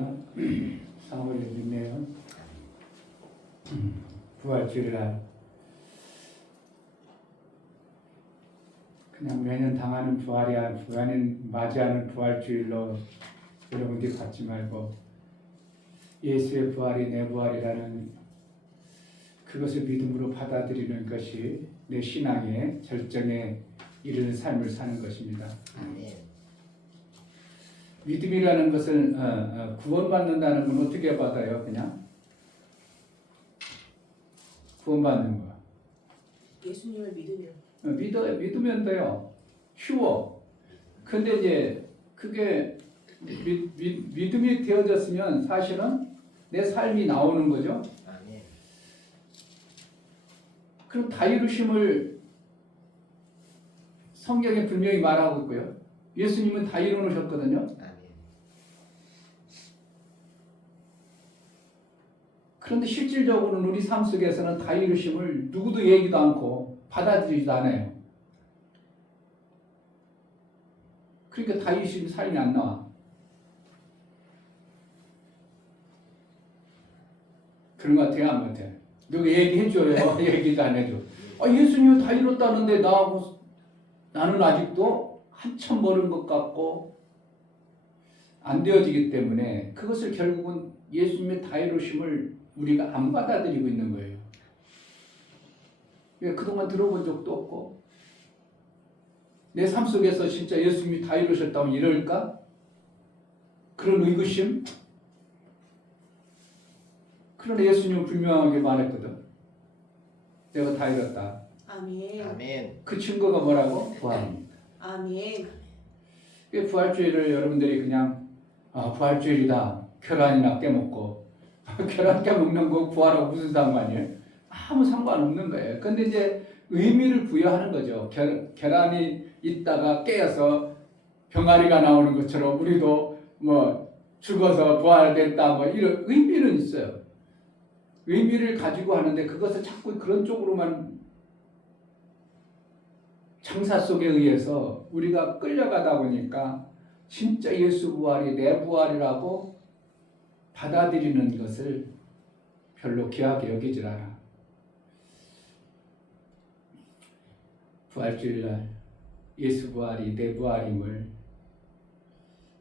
할렐루야. 4월에 있네요. 부활주일날 그냥 매년 당하는 부활은 맞이하는 부활주일로 여러분들이 갖지 말고 예수의 부활이 내 부활이라는 그것을 믿음으로 받아들이는 것이 내 신앙의 절정에 이르는 삶을 사는 것입니다. 믿음이라는 것을 구원받는다는 건 어떻게 받아요? 그냥 구원받는 거. 예수님을 믿으면. 믿으면 돼요. 쉬워. 근데 이제 그게 믿음이 되어졌으면 사실은 내 삶이 나오는 거죠. 그럼 다 이루심을 성경에 분명히 말하고 있고요. 예수님은 다 이루셨거든요. 그런데 실질적으로는 우리 삶 속에서는 다 이루심을 누구도 얘기도 않고 받아들이지도 않아요. 그러니까 다 이루심 삶이 안 나와. 그런 것 같아요, 안 같아요? 누가 얘기해줘요. 얘기도 안 해줘. 예수님은 다 이뤘다는데 나는 아직도 한참 멀은 것 같고 안 되어지기 때문에 그것을 결국은 예수님의 다 이루심을 우리가 안 받아들이고 있는 거예요. 왜 그동안 들어본 적도 없고 내 삶 속에서 진짜 예수님이 다 이루셨다면 이럴까? 그런 의구심? 그러나 예수님은 분명하게 말했거든. 내가 다 이뤘다. 아멘. 그 증거가 뭐라고? 부활입니다. 아멘. 부활주일을 여러분들이 그냥 부활주일이다. 계란이나 깨먹고 계란 깨먹는 거 부활하고 무슨 상관이에요? 아무 상관없는 거예요. 근데 이제 의미를 부여하는 거죠. 계란이 있다가 깨어서 병아리가 나오는 것처럼 우리도 뭐 죽어서 부활됐다 뭐 이런 의미는 있어요. 의미를 가지고 하는데 그것을 자꾸 그런 쪽으로만 장사 속에 의해서 우리가 끌려가다 보니까 진짜 예수 부활이 내 부활이라고 받아들이는 것을 별로 귀하게 여기질 않아. 부활주일날 예수 부활이 내 부활임을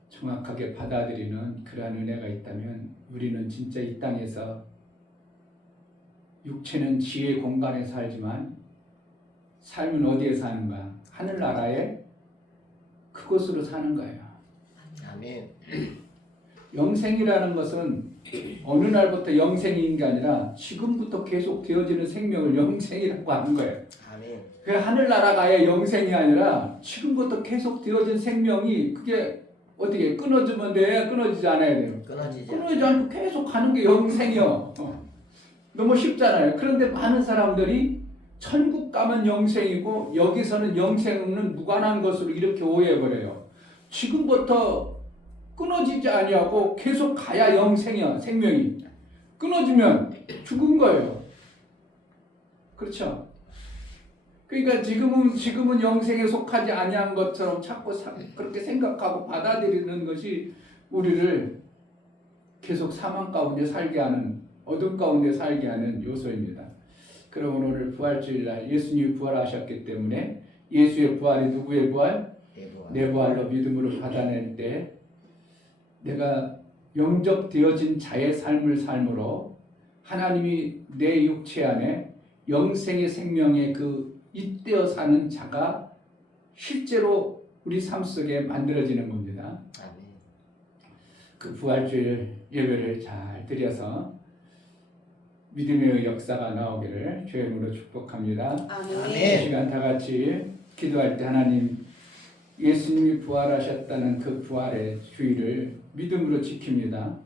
정확하게 받아들이는 그러한 은혜가 있다면 우리는 진짜 이 땅에서 육체는 지의 공간에 살지만 삶은 어디에 사는가? 하늘나라에 그곳으로 사는 거예요. 아멘. 영생이라는 것은 어느 날부터 영생인 게 아니라 지금부터 계속 되어지는 생명을 영생이라고 하는 거예요. 아멘. 그 하늘나라가의 영생이 아니라 지금부터 계속 되어진 생명이 그게 어떻게 끊어지면 돼? 끊어지지 않아야 돼요. 끊어지지 않고 계속 가는 게 영생이요. 너무 쉽잖아요. 그런데 많은 사람들이 천국 가면 영생이고 여기서는 영생은 무관한 것으로 이렇게 오해해버려요. 지금부터 끊어지지 아니하고 계속 가야 영생이야. 생명이 끊어지면 죽은 거예요. 그렇죠? 그러니까 지금은 영생에 속하지 아니한 것처럼 자꾸 그렇게 생각하고 받아들이는 것이 우리를 계속 사망 가운데 살게 하는, 어둠 가운데 살게 하는 요소입니다. 그럼 오늘 부활주일날 예수님이 부활하셨기 때문에 예수의 부활이 누구의 부활? 내 부활로 믿음으로 받아낼 때 내가 영접되어진 자의 삶을 삶으로 하나님이 내 육체 안에 영생의 생명의 그 잇대어 사는 자가 실제로 우리 삶 속에 만들어지는 겁니다. 그 부활주일 예배를 잘 드려서 믿음의 역사가 나오기를 주의 이름으로 축복합니다. 아멘. 이 시간 다 같이 기도할 때 하나님 예수님이 부활하셨다는 그 부활의 주의를 믿음으로 지킵니다.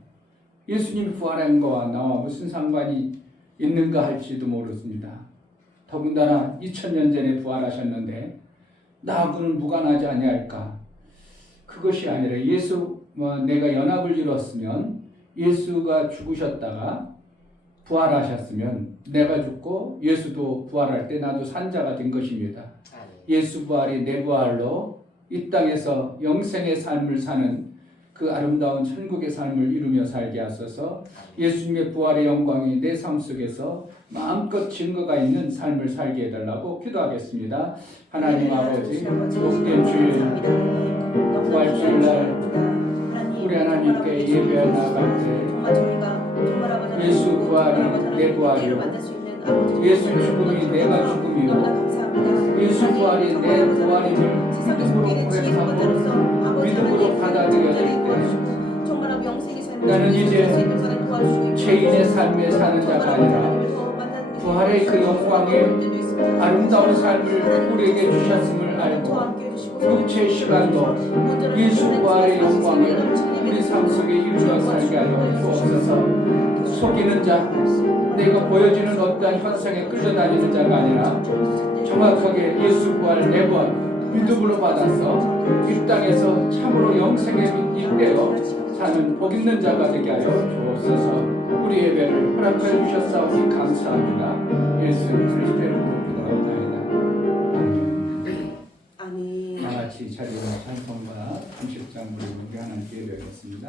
예수님이 부활한 것과 나와 무슨 상관이 있는가 할지도 모르겠습니다. 더군다나 2000년 전에 부활하셨는데 나하고는 무관하지 아니할까? 그것이 아니라 내가 연합을 이뤘으면 예수가 죽으셨다가 부활하셨으면 내가 죽고 예수도 부활할 때 나도 산자가 된 것입니다. 예수 부활이 내 부활로 이 땅에서 영생의 삶을 사는 그 아름다운 천국의 삶을 이루며 살게 하소서. 예수님의 부활의 영광이 내 삶 속에서 마음껏 증거가 있는 삶을 살게 해달라고 기도하겠습니다. 하나님 아버지, 복된 주일 부활주일날 우리 하나님께 예배 나갈 때 예수 부활이 내 부활이요, 예수 죽음이 내가 죽음이요, 예수 부활이 내 부활임을 믿음으로 고백하고 믿음으로 받아들여질 때 나는 이제 죄인의 삶에 사는 자가 아니라 부활의 그 영광의 아름다운 삶을 우리에게 주셨음을 알고 육체의 시간도 예수 부활의 영광을 우리 삶 속에 이루어 살게 하여 주옵소서. 속이는 자, 내가 보여지는 어떠한 현상에 끌려다니는 자가 아니라 정확하게 예수 부활 내 부활 믿음으로 받아서 이 땅에서 참으로 영생에 잇대어 사는 복 있는 자가 되게 하여 주옵소서. 우리 예배를 허락하여 주셨사오니 감사합니다. 예수 그리스도의 이름으로 기도하옵나이다. 아멘. 다 같이 자리로 찬송가 30장 부르기 하나님께 예배하겠습니다.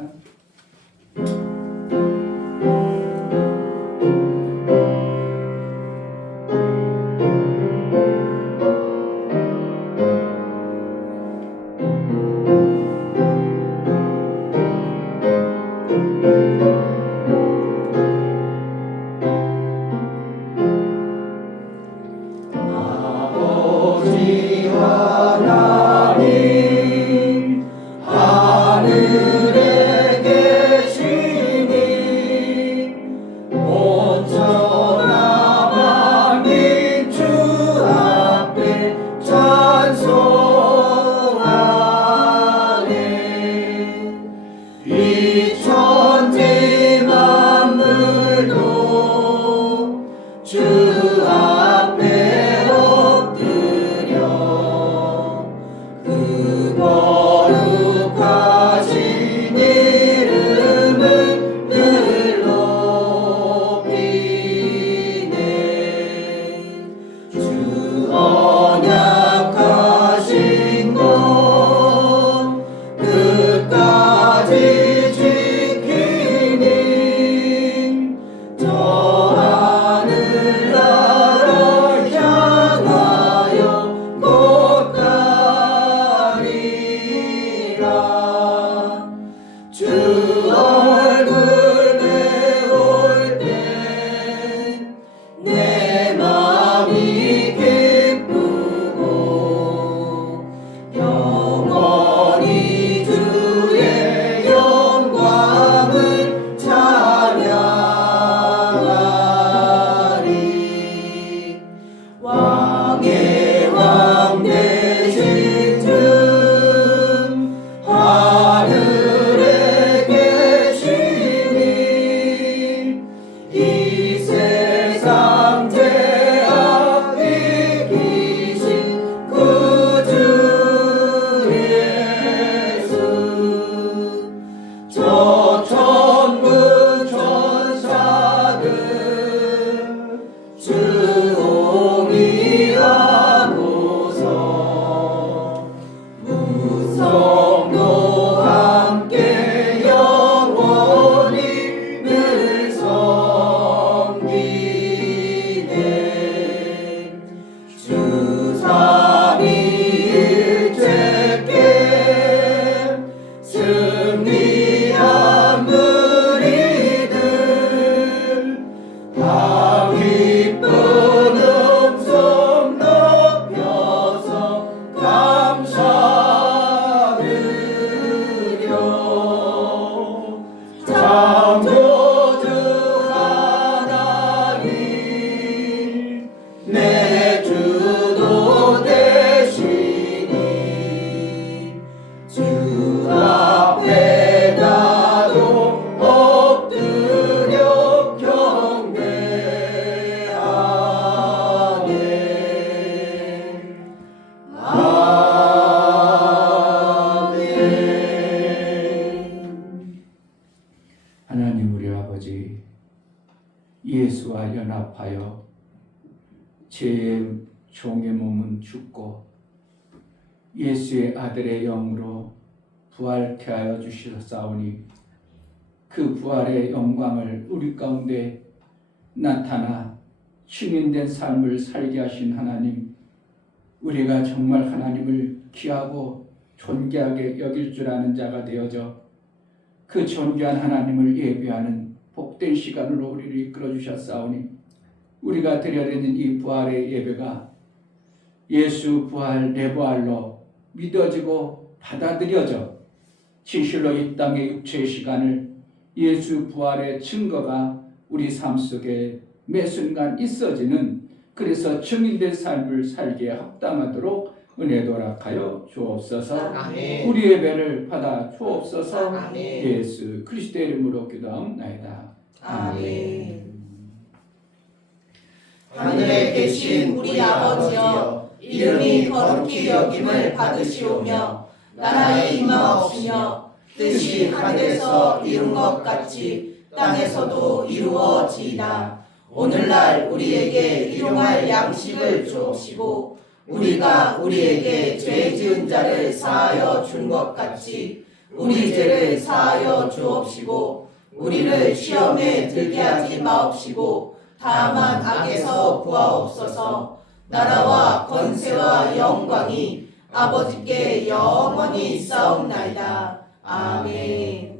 예수와 연합하여 죄의 종의 몸은 죽고 예수의 아들의 영으로 부활케 하여 주시사오니 그 부활의 영광을 우리 가운데 나타나 증인된 삶을 살게 하신 하나님, 우리가 정말 하나님을 귀하고 존귀하게 여길 줄 아는 자가 되어져 그 존귀한 하나님을 예배하는 복된 시간으로 우리를 이끌어 주셨사오니 우리가 드려드리는 이 부활의 예배가 예수 부활 내 부활로 믿어지고 받아들여져 진실로 이 땅의 육체의 시간을 예수 부활의 증거가 우리 삶 속에 매 순간 있어지는, 그래서 증인된 삶을 살기에 합당하도록 은혜 도락하여 주옵소서. 아멘. 우리 예배를 받아 주옵소서. 아멘. 예수 그리스도의 이름으로 기도하옵나이다. 아멘. 하늘에 계신 우리 아버지여, 이름이 거룩히 여김을 받으시오며 나라의 임하옵시며 뜻이 하늘에서 이룬 것 같이 땅에서도 이루어지이다. 오늘날 우리에게 일용할 양식을 주옵시고 우리가 우리에게 죄 지은 자를 사하여 준 것 같이 우리 죄를 사하여 주옵시고 우리를 시험에 들게 하지 마옵시고 다만 악에서 구하옵소서. 나라와 권세와 영광이 아버지께 영원히 있사옵나이다. 아멘.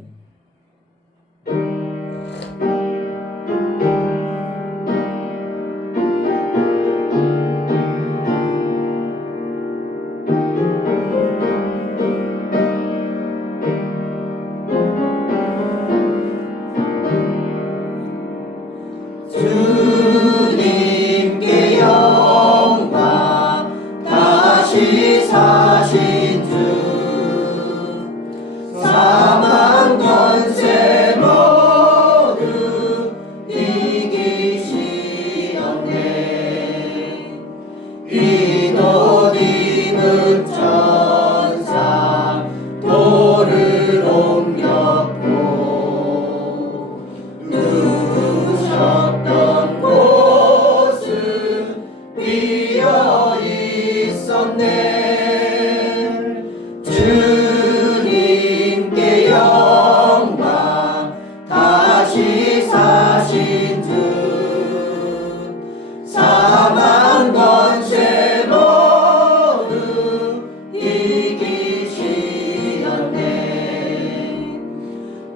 주님께 영광, 다시 사신 주, 사망 권세 모두 이기시었네. 이도 입은 천사 돌을 옮겼고 누우셨던 곳은 비어 있었네. 주님께 영광, 다시 사신 주, 사망 권세 모두 이기시었네.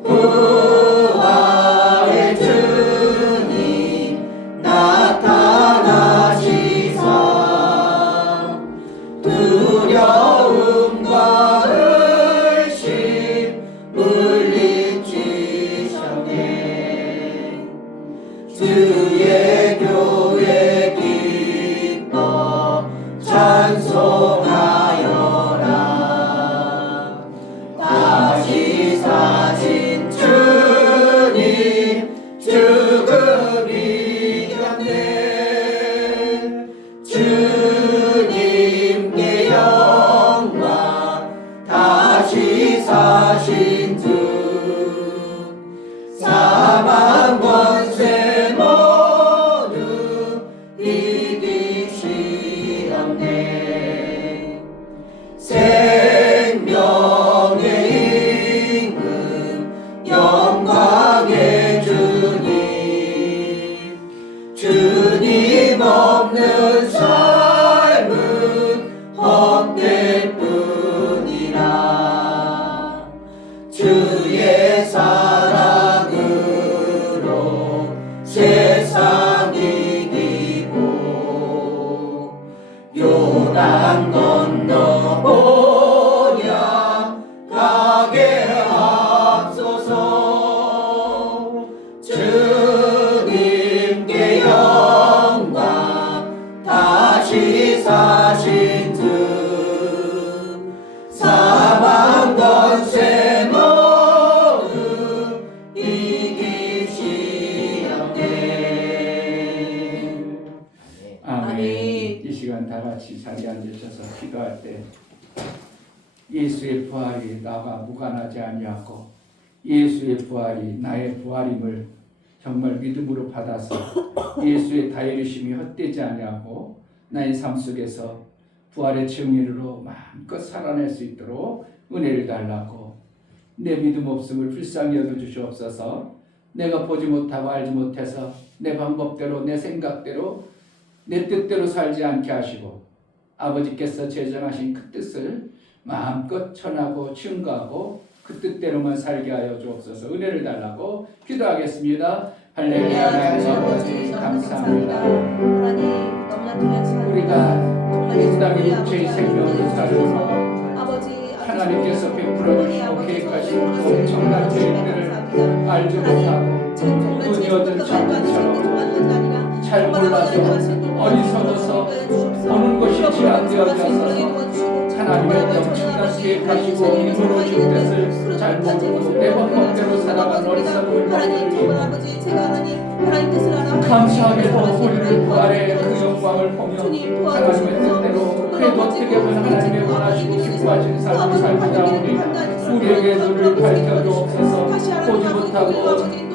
부활의 주님 나타나시사 두려움과 의심 물리치셨네. 주의 교회 기뻐 찬송하여라. 다시 사신 주님 죽음 이겼네. 주님께 영광, 다시 사신 주, 사망 권세 모두 이기시었네. 생명의 임금, 영광의 주님, 주님 없는 삶은 헛될 뿐이라. 주의 사랑으로 세상 이기고 요단 건너보냐 가게 하옵소서. 주님께 영광, 다시 사신 주, 사망 권세 모두 이기시었네. 아멘. 이 시간 다 같이 자리에 앉으셔서 기도할 때 예수의 부활이 나와 무관하지 아니하고 예수의 부활이 나의 부활임을 정말 믿음으로 받아서 예수의 다혈이심이 헛되지 아니하고 나의 삶 속에서 부활의 증인으로 마음껏 살아낼 수 있도록 은혜를 달라고 내 믿음 없음을 불쌍히 여겨주시옵소서. 내가 보지 못하고 알지 못해서 내 방법대로 내 생각대로 내 뜻대로 살지 않게 하시고 아버지께서 제정하신 그 뜻을 마음껏 전하고 증거하고 그 뜻대로만 살게 하여 주옵소서. 은혜를 달라고 기도하겠습니다. 할렐루야. 하나님 아버지 감사합니다. 하나님 너무나 귀한 시간 우리가 이 땅의 육체의 생명을 살고 아버지 하나님께서 베풀어 주시고 계획하신 엄청난 계획들을 알지 못하고 눈이 어둔 천처럼 잘 몰라서 어리석어서 보는 것이 제한되어져서 하나님의 엄청난 계획하시고 이루어질 뜻을 잘 모르고 내 방법대로 살아가는 어리석음을 감사하게도 우리를 부활의 그 영광을 보며 하나님의 뜻대로 그래도 어떻게 보면 하나님의 원하시고 기뻐하시는 삶을 살다 보니 우리에게 눈을 밝혀주옵소서. 보지 못하고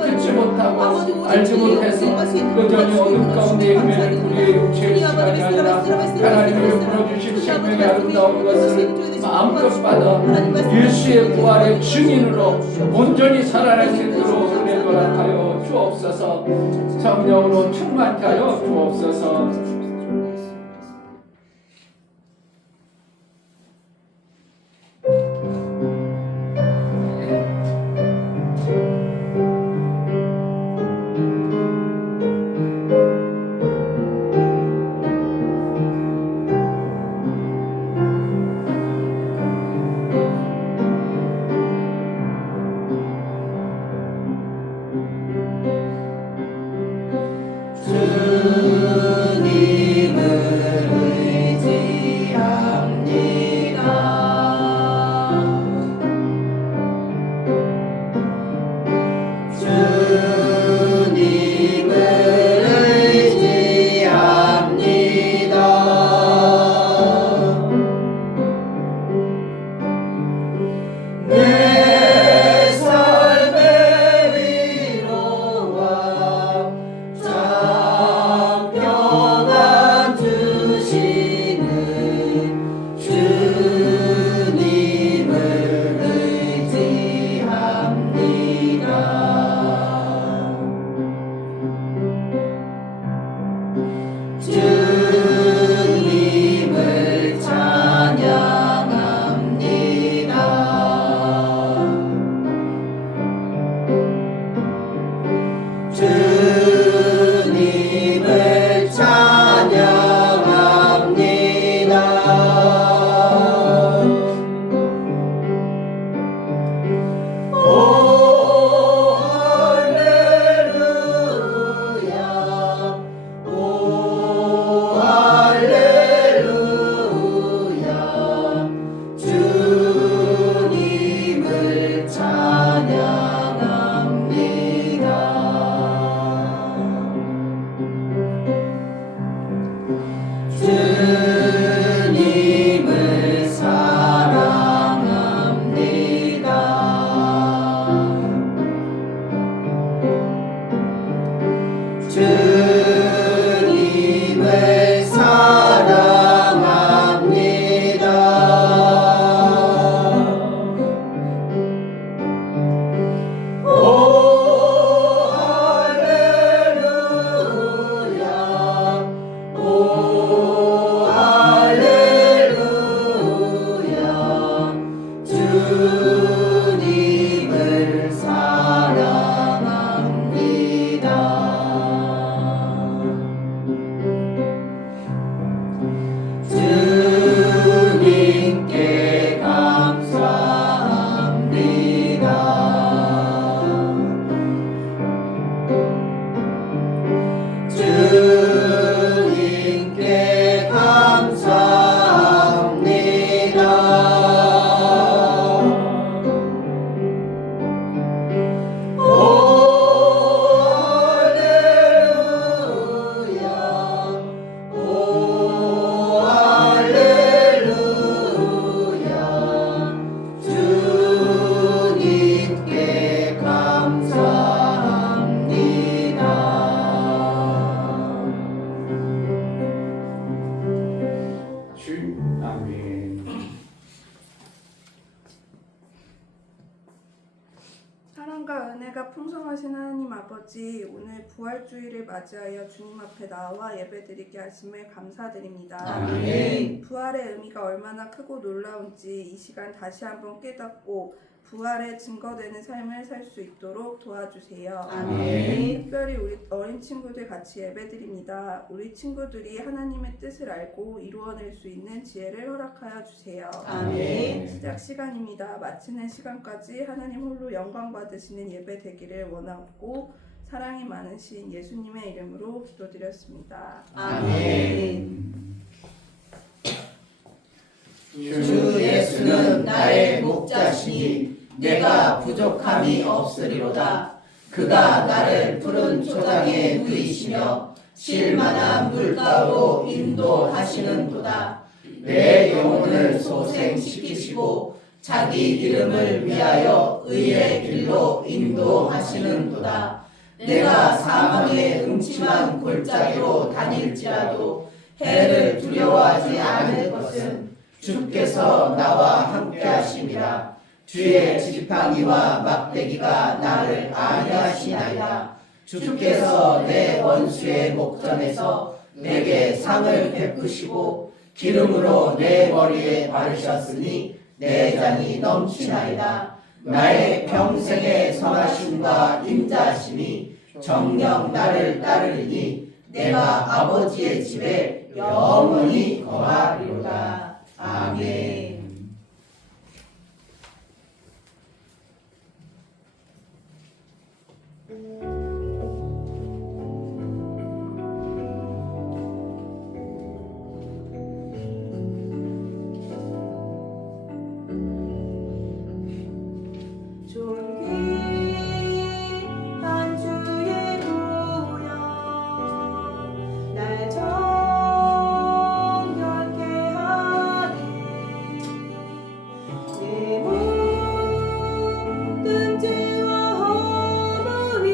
듣지 못하고 알지 못해서 여전히 어둠 가운데 헤매는 우리의 육체의 시간이 아니라 하나님의 베풀어 주신 생명의 아름다운 것을 마음껏 받아 예수의 부활의 증인으로 온전히 살아날 수 있도록 은혜 허락하여 주옵소서. 성령으로 충만케 하여 주옵소서. 주님 신실하신 하나님 아버지, 오늘 부활주의를 맞이하여 주님 앞에 나와 예배드리게 하심을 감사드립니다. 아멘. 부활의 의미가 얼마나 크고 놀라운지 이 시간 다시 한번 깨닫고 부활의 증거되는 삶을 살 수 있도록 도와주세요. 아멘. 특별히 우리 어린 친구들 같이 예배드립니다. 우리 친구들이 하나님의 뜻을 알고 이루어낼 수 있는 지혜를 허락하여 주세요. 아멘. 시작 시간입니다. 마치는 시간까지 하나님 홀로 영광 받으시는 예배 되기를 원하고 사랑이 많으신 예수님의 이름으로 기도드렸습니다. 아멘. 주 예수는 나의 목자시니 내가 부족함이 없으리로다. 그가 나를 푸른 초장에 누이시며 쉴만한 물가로 인도하시는도다. 내 영혼을 소생시키시고 자기 이름을 위하여 의의 길로 인도하시는도다. 내가 사망의 음침한 골짜기로 다닐지라도 해를 두려워하지 않을 것은 주께서 나와 함께하심이라. 주의 지팡이와 막대기가 나를 안위하시나이다. 주께서 내 원수의 목전에서 내게 상을 베푸시고 기름으로 내 머리에 바르셨으니 내 잔이 넘치나이다. 나의 평생의 선하심과 인자하심이 정녕 나를 따르리니 내가 아버지의 집에 영원히 거하리로다. 아멘. 존귀한 주의 보혈 날 정결케 하네. 내 모든 죄와 허물이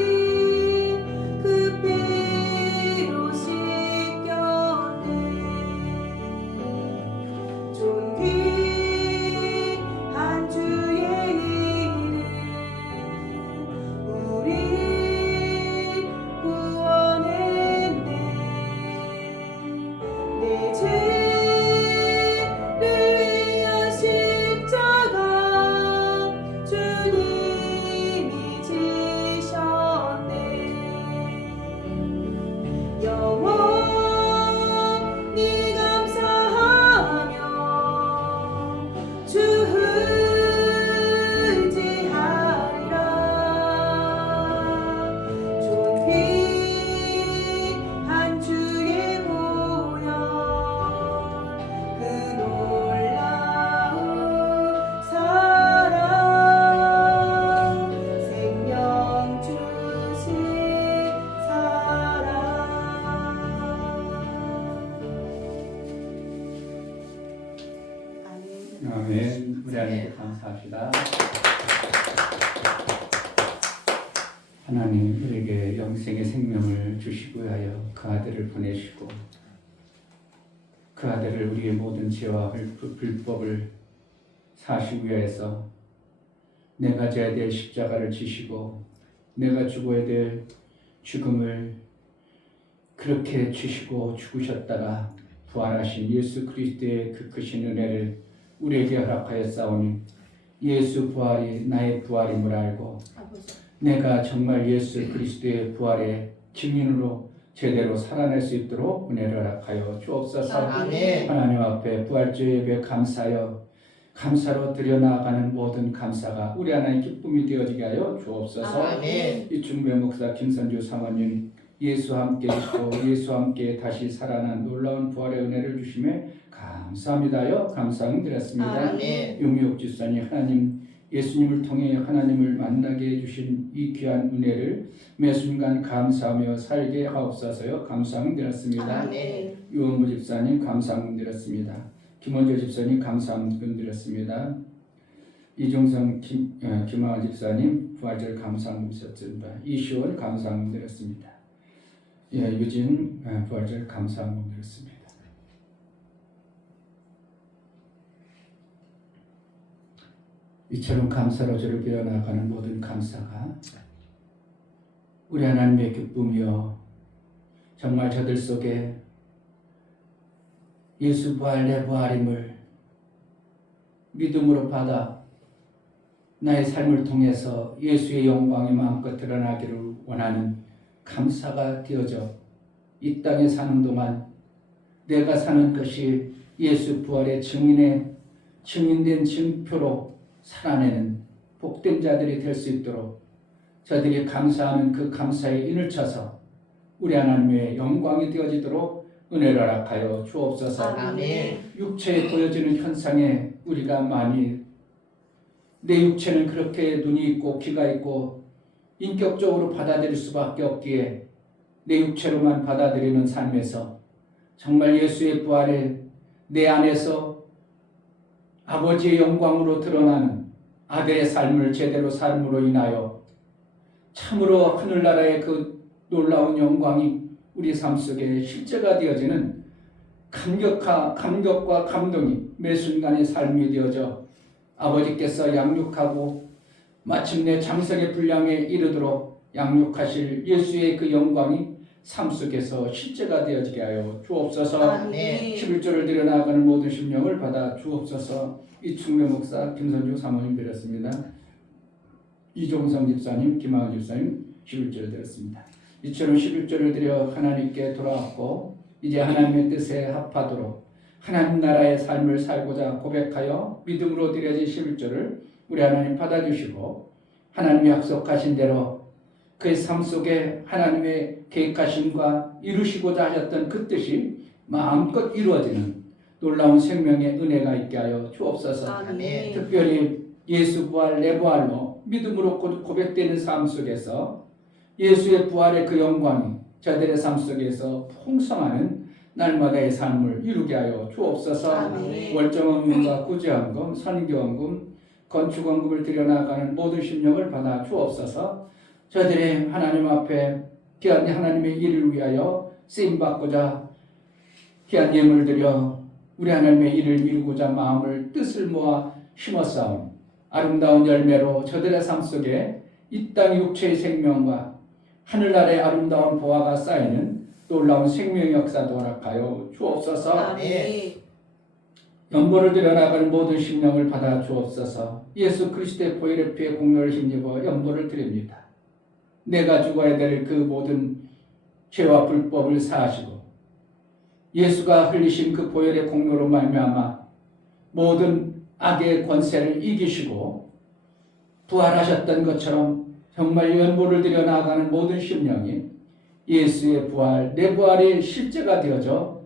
그 피로 씻겼네. 존귀한 주의 이름 우리 구원했네. 내 죄를 위한 십자가 주님이 지셨네. 영원히 감사하며 주 의지하리라. 존귀한 주의 보혈 그 놀라운 사랑 생명 주신 사랑. 아멘. 아멘. 우리 하나님께 감사합시다. 하나님 우리에게 영생의 생명을 주시고 하여 그 아들을 보내시고 그 아들을 우리의 모든 죄와 불법을 사시기 위해서 내가 져야 될 십자가를 지시고 내가 죽어야 될 죽음을 그렇게 주시고 죽으셨다가 부활하신 예수 그리스도의 그 크신 은혜를 우리에게 허락하였사오니 예수 부활이 나의 부활임을 알고 내가 정말 예수 그리스도의 부활의 증인으로 제대로 살아낼 수 있도록 은혜를 허락하여 주옵소서. 아멘. 하나님 앞에 부활주의 예배 감사하여 감사로 드려나가는 모든 감사가 우리 하나의 기쁨이 되어지게 하여 주옵소서. 아멘. 이충배 목사 김선주 사모님 예수와 함께 있고 예수와 함께 다시 살아난 놀라운 부활의 은혜를 주심에 감사합니다요. 감사함 드렸습니다. 아멘. 용역 지사님 하나님 예수님을 통해 하나님을 만나게 해주신 이 귀한 은혜를 매 순간 감사하며 살게 하옵소서요. 감사함 드렸습니다. 아멘. 유원무 집사님 감사함 드렸습니다. 김원조 집사님 감사함 드렸습니다. 이종성 김하원 집사님 부활절 감사함 드렸습니다. 이시원 감사함 드렸습니다. 유진 부활절 감사함 드렸습니다. 이처럼 감사로 저를 배워나가는 모든 감사가 우리 하나님의 기쁨이여, 정말 저들 속에 예수 부활 내 부활임을 믿음으로 받아 나의 삶을 통해서 예수의 영광이 마음껏 드러나기를 원하는 감사가 되어져 이 땅에 사는 동안 내가 사는 것이 예수 부활의 증인된 증표로 살아내는 복된 자들이 될 수 있도록 저들이 감사하는 그 감사에 인을 쳐서 우리 하나님의 영광이 되어지도록 은혜를 허락하여 주옵소서. 아멘. 육체에 보여지는 현상에 우리가 많이 내 육체는 그렇게 눈이 있고 귀가 있고 인격적으로 받아들일 수밖에 없기에 내 육체로만 받아들이는 삶에서 정말 예수의 부활에 내 안에서 아버지의 영광으로 드러나는 아들의 삶을 제대로 삶으로 인하여 참으로 하늘나라의 그 놀라운 영광이 우리 삶 속에 실제가 되어지는 감격과 감동이 매 순간의 삶이 되어져 아버지께서 양육하고 마침내 장성의 분량에 이르도록 양육하실 예수의 그 영광이 삶 속에서 실제가 되어지게 하여 주옵소서. 아멘. 11조를 드려나가는 모든 심령을 받아 주옵소서. 이충배 목사, 김선주 사모님 드렸습니다. 이종성 집사님, 김하은 집사님 11조를 드렸습니다. 이처럼 11조를 드려 하나님께 돌아왔고 이제 하나님의 뜻에 합하도록 하나님 나라의 삶을 살고자 고백하여 믿음으로 드려진 11조를 우리 하나님 받아주시고 하나님이 약속하신 대로 그의 삶 속에 하나님의 계획하심과 이루시고자 하셨던 그 뜻이 마음껏 이루어지는 놀라운 생명의 은혜가 있게 하여 주옵소서. 아멘. 특별히 예수 부활 내 부활로 믿음으로 고백되는 삶 속에서 예수의 부활의 그 영광이 저들의 삶 속에서 풍성하는 날마다의 삶을 이루게 하여 주옵소서. 아멘. 월정원금과 구제원금, 선교원금, 건축원금을 드려나가는 모든 심령을 받아 주옵소서. 저들이 하나님 앞에 귀한 하나님의 일을 위하여 쓰임받고자 귀한 예물을 드려 우리 하나님의 일을 이루고자 마음을 뜻을 모아 심어싸운 아름다운 열매로 저들의 삶 속에 이 땅의 육체의 생명과 하늘나라의 아름다운 보화가 쌓이는 놀라운 생명의 역사도 허락하여 주옵소서. 아멘. 연보를 드려나가는 모든 심령을 받아 주옵소서. 예수 그리스도의 보혈의 피의 공로를 힘입어 연보를 드립니다. 내가 죽어야 될 그 모든 죄와 불법을 사하시고 예수가 흘리신 그 보혈의 공로로 말미암아 모든 악의 권세를 이기시고 부활하셨던 것처럼 정말 연보를 드려 나아가는 모든 심령이 예수의 부활, 내 부활이 실제가 되어져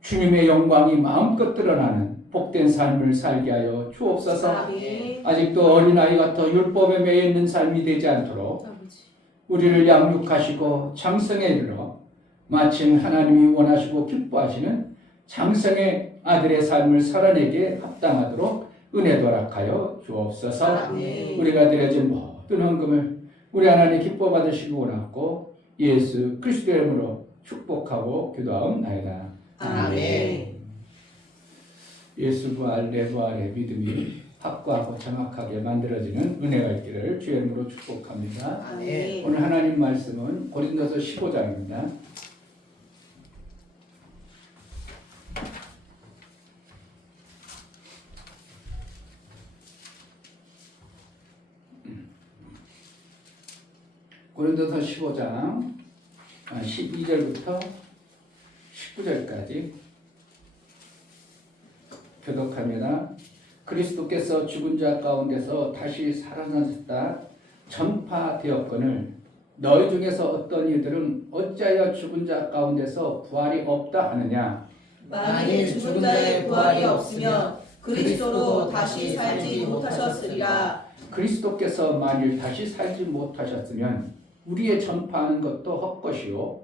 주님의 영광이 마음껏 드러나는 복된 삶을 살게 하여 주옵소서. 아멘. 아직도 어린아이 같아 율법에 매여 있는 삶이 되지 않도록 아버지. 우리를 양육하시고 장성에 이르러 마침 하나님이 원하시고 기뻐하시는 장성의 아들의 삶을 살아내기에 합당하도록 은혜 허락하여 주옵소서. 아멘. 우리가 드려진 모든 헌금을 우리 하나님 기뻐 받으시기 원하고 예수 그리스도의 이름으로 축복하고 기도하옵나이다. 아멘. 예수 부활 내 부활의 믿음이 확고하고 정확하게 만들어지는 은혜가 있기를 주의 이름으로 축복합니다. 아멘. 오늘 하나님 말씀은 고린도서 15장입니다. 고린도서 15장 12절부터 19절까지 교독합니다. 그리스도께서 죽은 자 가운데서 다시 살아나셨다 전파되었거늘 너희 중에서 어떤 이들은 어찌하여 죽은 자 가운데서 부활이 없다 하느냐. 만일 죽은 자의 부활이 없으면 그리스도로 다시 살지 못하셨으리라. 그리스도께서 만일 다시 살지 못하셨으면 우리의 전파하는 것도 헛것이요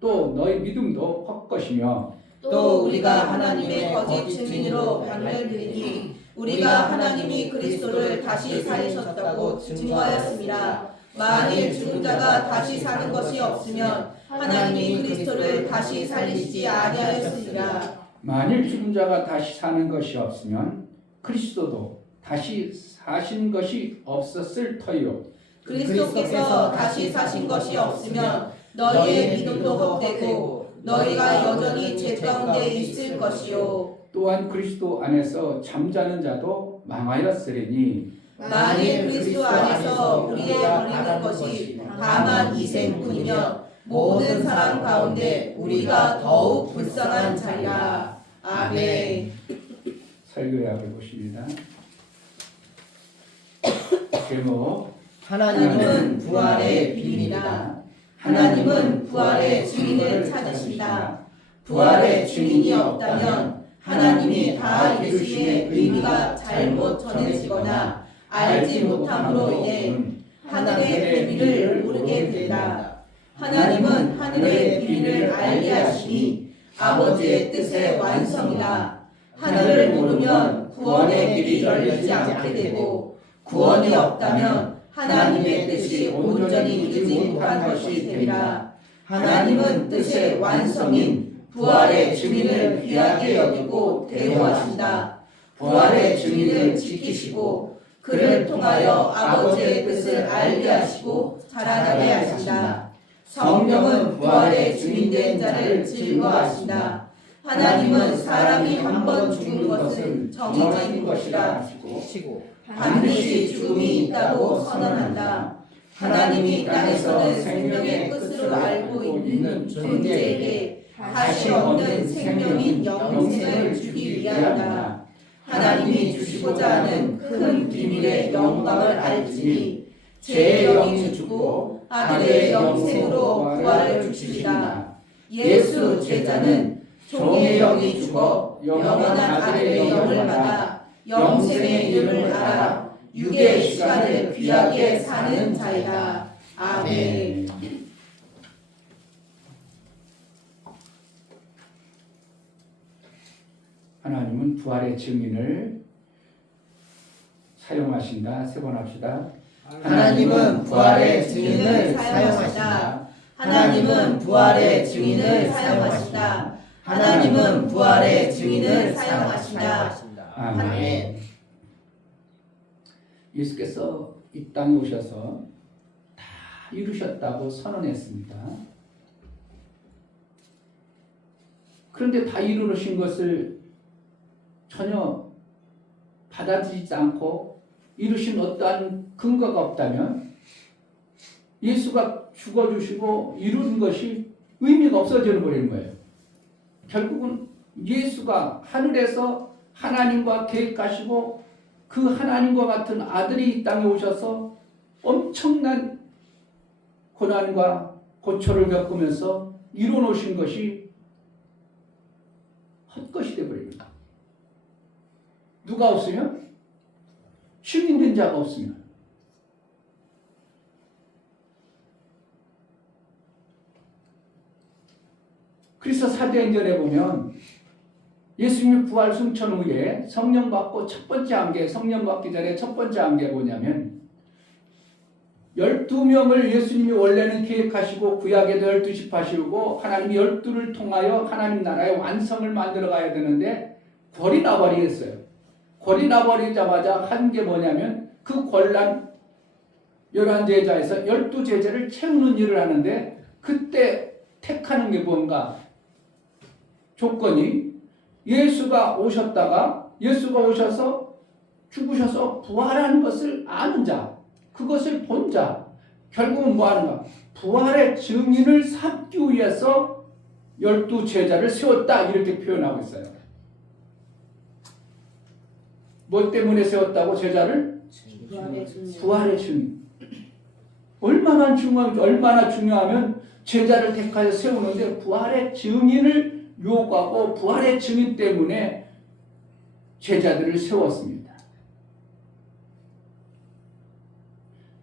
또 너희 믿음도 헛것이며 또 우리가 하나님의 거짓 증인으로 단결되니 우리가 하나님이 그리스도를 다시 살리셨다고 증거하였습니다. 만일 죽은 자가 다시 사는 것이 없으면 하나님이 그리스도를 다시 살리시지 아니하였으리라. 만일 죽은 자가 다시 사는 것이 없으면 그리스도도 다시 사신 것이 없었을 터이요 그리스도께서 다시 사신 것이 없으면 너희의 믿음도 헛되고 너희가 여전히 죄 가운데 있을 것이요. 또한 그리스도 안에서 잠자는 자도 망하였으리니 만일 그리스도 안에서 우리의 버리는 것이 다만 이생뿐이며 모든 사람 가운데 우리가 더욱 불쌍한 자리라. 아멘. 설교약을 보십니다. 제목 하나님은 부활의 비밀이다. 하나님은 부활의 증인을 찾으신다. 부활의 증인이 없다면 하나님이 다 이루심의 의미가 잘못 전해지거나 알지 못함으로 인해 하늘의 비밀을 모르게 된다. 하나님은 하늘의 비밀을 알게 하시니 아버지의 뜻의 완성이다. 하늘을 모르면 구원의 길이 열리지 않게 되고 구원이 없다면 하나님의 뜻이 온전히 이루지 못한 것이 되리라. 하나님은 뜻의 완성인 부활의 증인을 귀하게 여기고 대우하신다. 부활의 증인을 지키시고 그를 통하여 아버지의 뜻을 알게 하시고 자라나게 하신다. 성령은 부활의 증인된 자를 즐거워하신다. 하나님은 사람이 한 번 죽는 것은 정해진 것이라 치고 반드시 죽음이 있다고 선언한다. 하나님이 땅에서는 생명의 끝으로 알고 있는 존재에게 다시 얻는 생명인 영생을 주기 위하여다. 하나님이 주시고자 하는 큰 비밀의 영광을 알지니 제 영이 죽고 아들의 영생으로 부활을 주시리라. 예수 제자는 종의 영이 죽어 영원한 아들의 영을 받아 영생의 이름을 알아 육의 시간을 귀하게 사는 자이다. 아멘. 하나님은 부활의 증인을 사용하신다. 세 번 합시다. 하나님은 부활의 증인을 사용하신다. 하나님은 부활의 증인을 사용하신다. 하나님은 부활의 증인을 사용하신다. 아멘. 예수께서 이 땅에 오셔서 다 이루셨다고 선언했습니다. 그런데 다 이루신 것을 전혀 받아들이지 않고 이루신 어떠한 근거가 없다면 예수가 죽어주시고 이룬 것이 의미가 없어져 버리는 거예요. 결국은 예수가 하늘에서 하나님과 계획하시고 그 하나님과 같은 아들이 이 땅에 오셔서 엄청난 고난과 고초를 겪으면서 이뤄놓으신 것이 헛것이 되어버립니다. 누가 없으면? 증인된 자가 없으면. 그래서 사도행전에 보면 예수님이 부활 승천 후에 성령 받고 첫 번째 한계, 성령 받기 전에 첫 번째 한계 뭐냐면 12명을 예수님이 원래는 계획하시고 구약에도 12집 하시고 하나님이 12를 통하여 하나님 나라의 완성을 만들어 가야 되는데 골이 나버리겠어요. 골이 나버리자마자 한 게 뭐냐면 그 골란 11제자에서 12제자를 채우는 일을 하는데 그때 택하는 게 뭔가? 조건이 예수가 오셔서 죽으셔서 부활하는 것을 아는 자, 그것을 본 자, 결국은 뭐 하는가? 부활의 증인을 삼기 위해서 12제자를 세웠다 이렇게 표현하고 있어요. 뭐 때문에 세웠다고 제자를? 부활의 증인. 얼마나 중요하면 제자를 택하여 세우는데 부활의 증인을 요구하고 부활의 증인 때문에 제자들을 세웠습니다.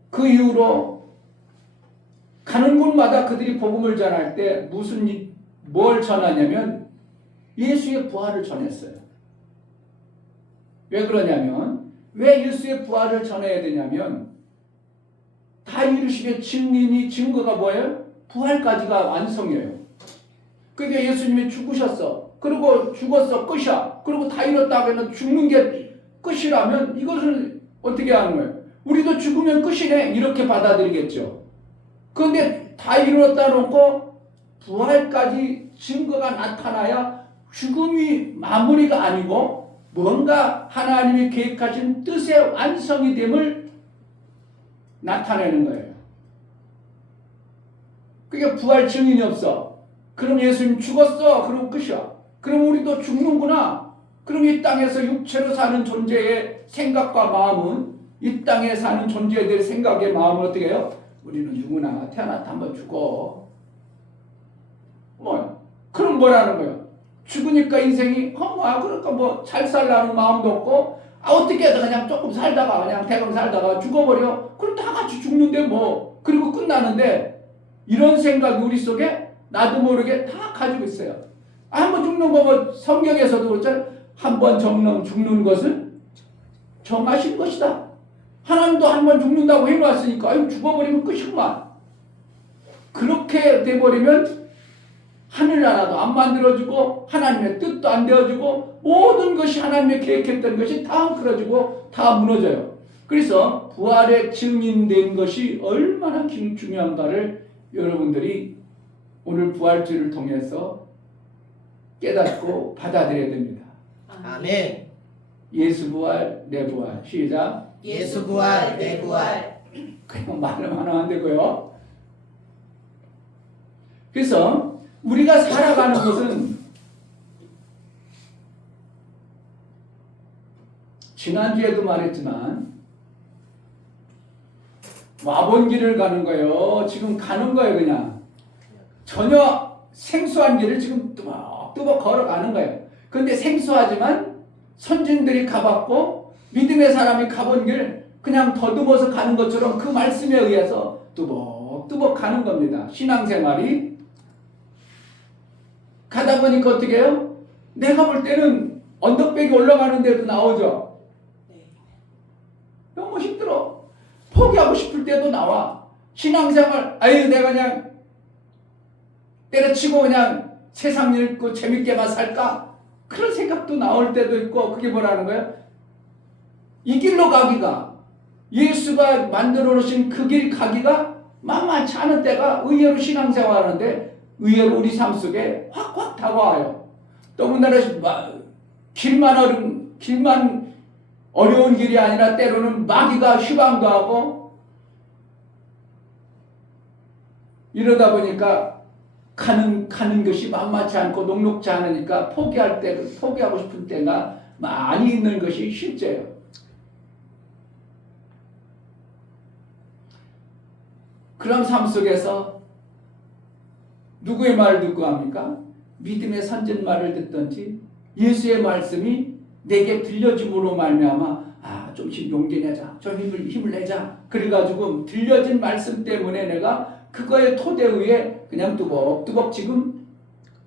그 이후로 가는 곳마다 그들이 복음을 전할 때 뭘 전하냐면 예수의 부활을 전했어요. 왜 그러냐면 왜 예수의 부활을 전해야 되냐면 다 이루심의 증거가 뭐예요? 부활까지가 완성이에요. 그러니까 예수님이 죽으셨어. 그리고 죽었어. 끝이야. 그리고 다 이뤘다고 해서 죽는 게 끝이라면 이것을 어떻게 하는 거예요? 우리도 죽으면 끝이네 이렇게 받아들이겠죠. 그런데 다 이루었다 놓고 부활까지 증거가 나타나야 죽음이 마무리가 아니고 뭔가 하나님이 계획하신 뜻의 완성이 됨을 나타내는 거예요. 그게 부활 증인이 없어. 그럼 예수님 죽었어. 그럼 끝이야. 그럼 우리도 죽는구나. 그럼 이 땅에서 육체로 사는 존재의 생각과 마음은 이 땅에 사는 존재들의 생각의 마음은 어떻게 해요? 우리는 누구나 태어났다 한번 죽어. 뭐야? 그럼 뭐라는 거예요? 죽으니까 인생이 그러니까 뭐 잘 살라는 마음도 없고 어떻게 해서 그냥 조금 살다가 그냥 대강 살다가 죽어버려. 그럼 다 같이 죽는데 뭐 그리고 끝나는데 이런 생각이 우리 속에 나도 모르게 다 가지고 있어요. 한번 죽는 거 뭐 성경에서도 그렇잖아요. 한번 죽는 것을 정하신 것이다. 하나님도 한번 죽는다고 해놨으니까 죽어버리면 끝이구만. 그렇게 돼버리면 하늘나라도 안 만들어지고 하나님의 뜻도 안 되어지고 모든 것이 하나님의 계획했던 것이 다 엉클어지고 다 무너져요. 그래서 부활의 증인된 것이 얼마나 중요한가를 여러분들이 오늘 부활주를 통해서 깨닫고 받아들여야 됩니다. 아멘. 예수 부활, 내 부활. 시작. 예수 부활, 내 부활. 그냥 말은 하나 안 되고요. 그래서 우리가 살아가는 것은 지난주에도 말했지만 와본 길을 가는 거예요. 지금 가는 거예요. 그냥 전혀 생소한 길을 지금 뚜벅뚜벅 걸어가는 거예요. 그런데 생소하지만 선진들이 가봤고 믿음의 사람이 가본 길 그냥 더듬어서 가는 것처럼 그 말씀에 의해서 뚜벅뚜벅 가는 겁니다. 신앙생활이 가다 보니까 어떻게 해요? 내가 볼 때는 언덕백이 올라가는 데도 나오죠. 너무 힘들어. 포기하고 싶을 때도 나와. 신앙생활 내가 그냥 때려치고 그냥 세상 읽고 재밌게만 살까? 그런 생각도 나올 때도 있고. 그게 뭐라는 거예요? 이 길로 가기가 예수가 만들어 놓으신 그 길 가기가 만만치 않은 때가 의외로 신앙생활하는데 의외로 우리 삶 속에 확확 다가와요. 더군다나 길만 어려운 길이 아니라 때로는 마귀가 휘방도 하고 이러다 보니까 가는 것이 만만치 않고 녹록지 않으니까 포기하고 싶은 때가 많이 있는 것이 실제예요. 그런 삶 속에서 누구의 말을 듣고 합니까? 믿음의 선진 말을 듣든지 예수의 말씀이 내게 들려줌으로 말미암아 좀씩 용기 내자, 좀 힘을 내자. 그래가지고 들려진 말씀 때문에 내가 그거의 토대 위에 그냥 뚜벅뚜벅 지금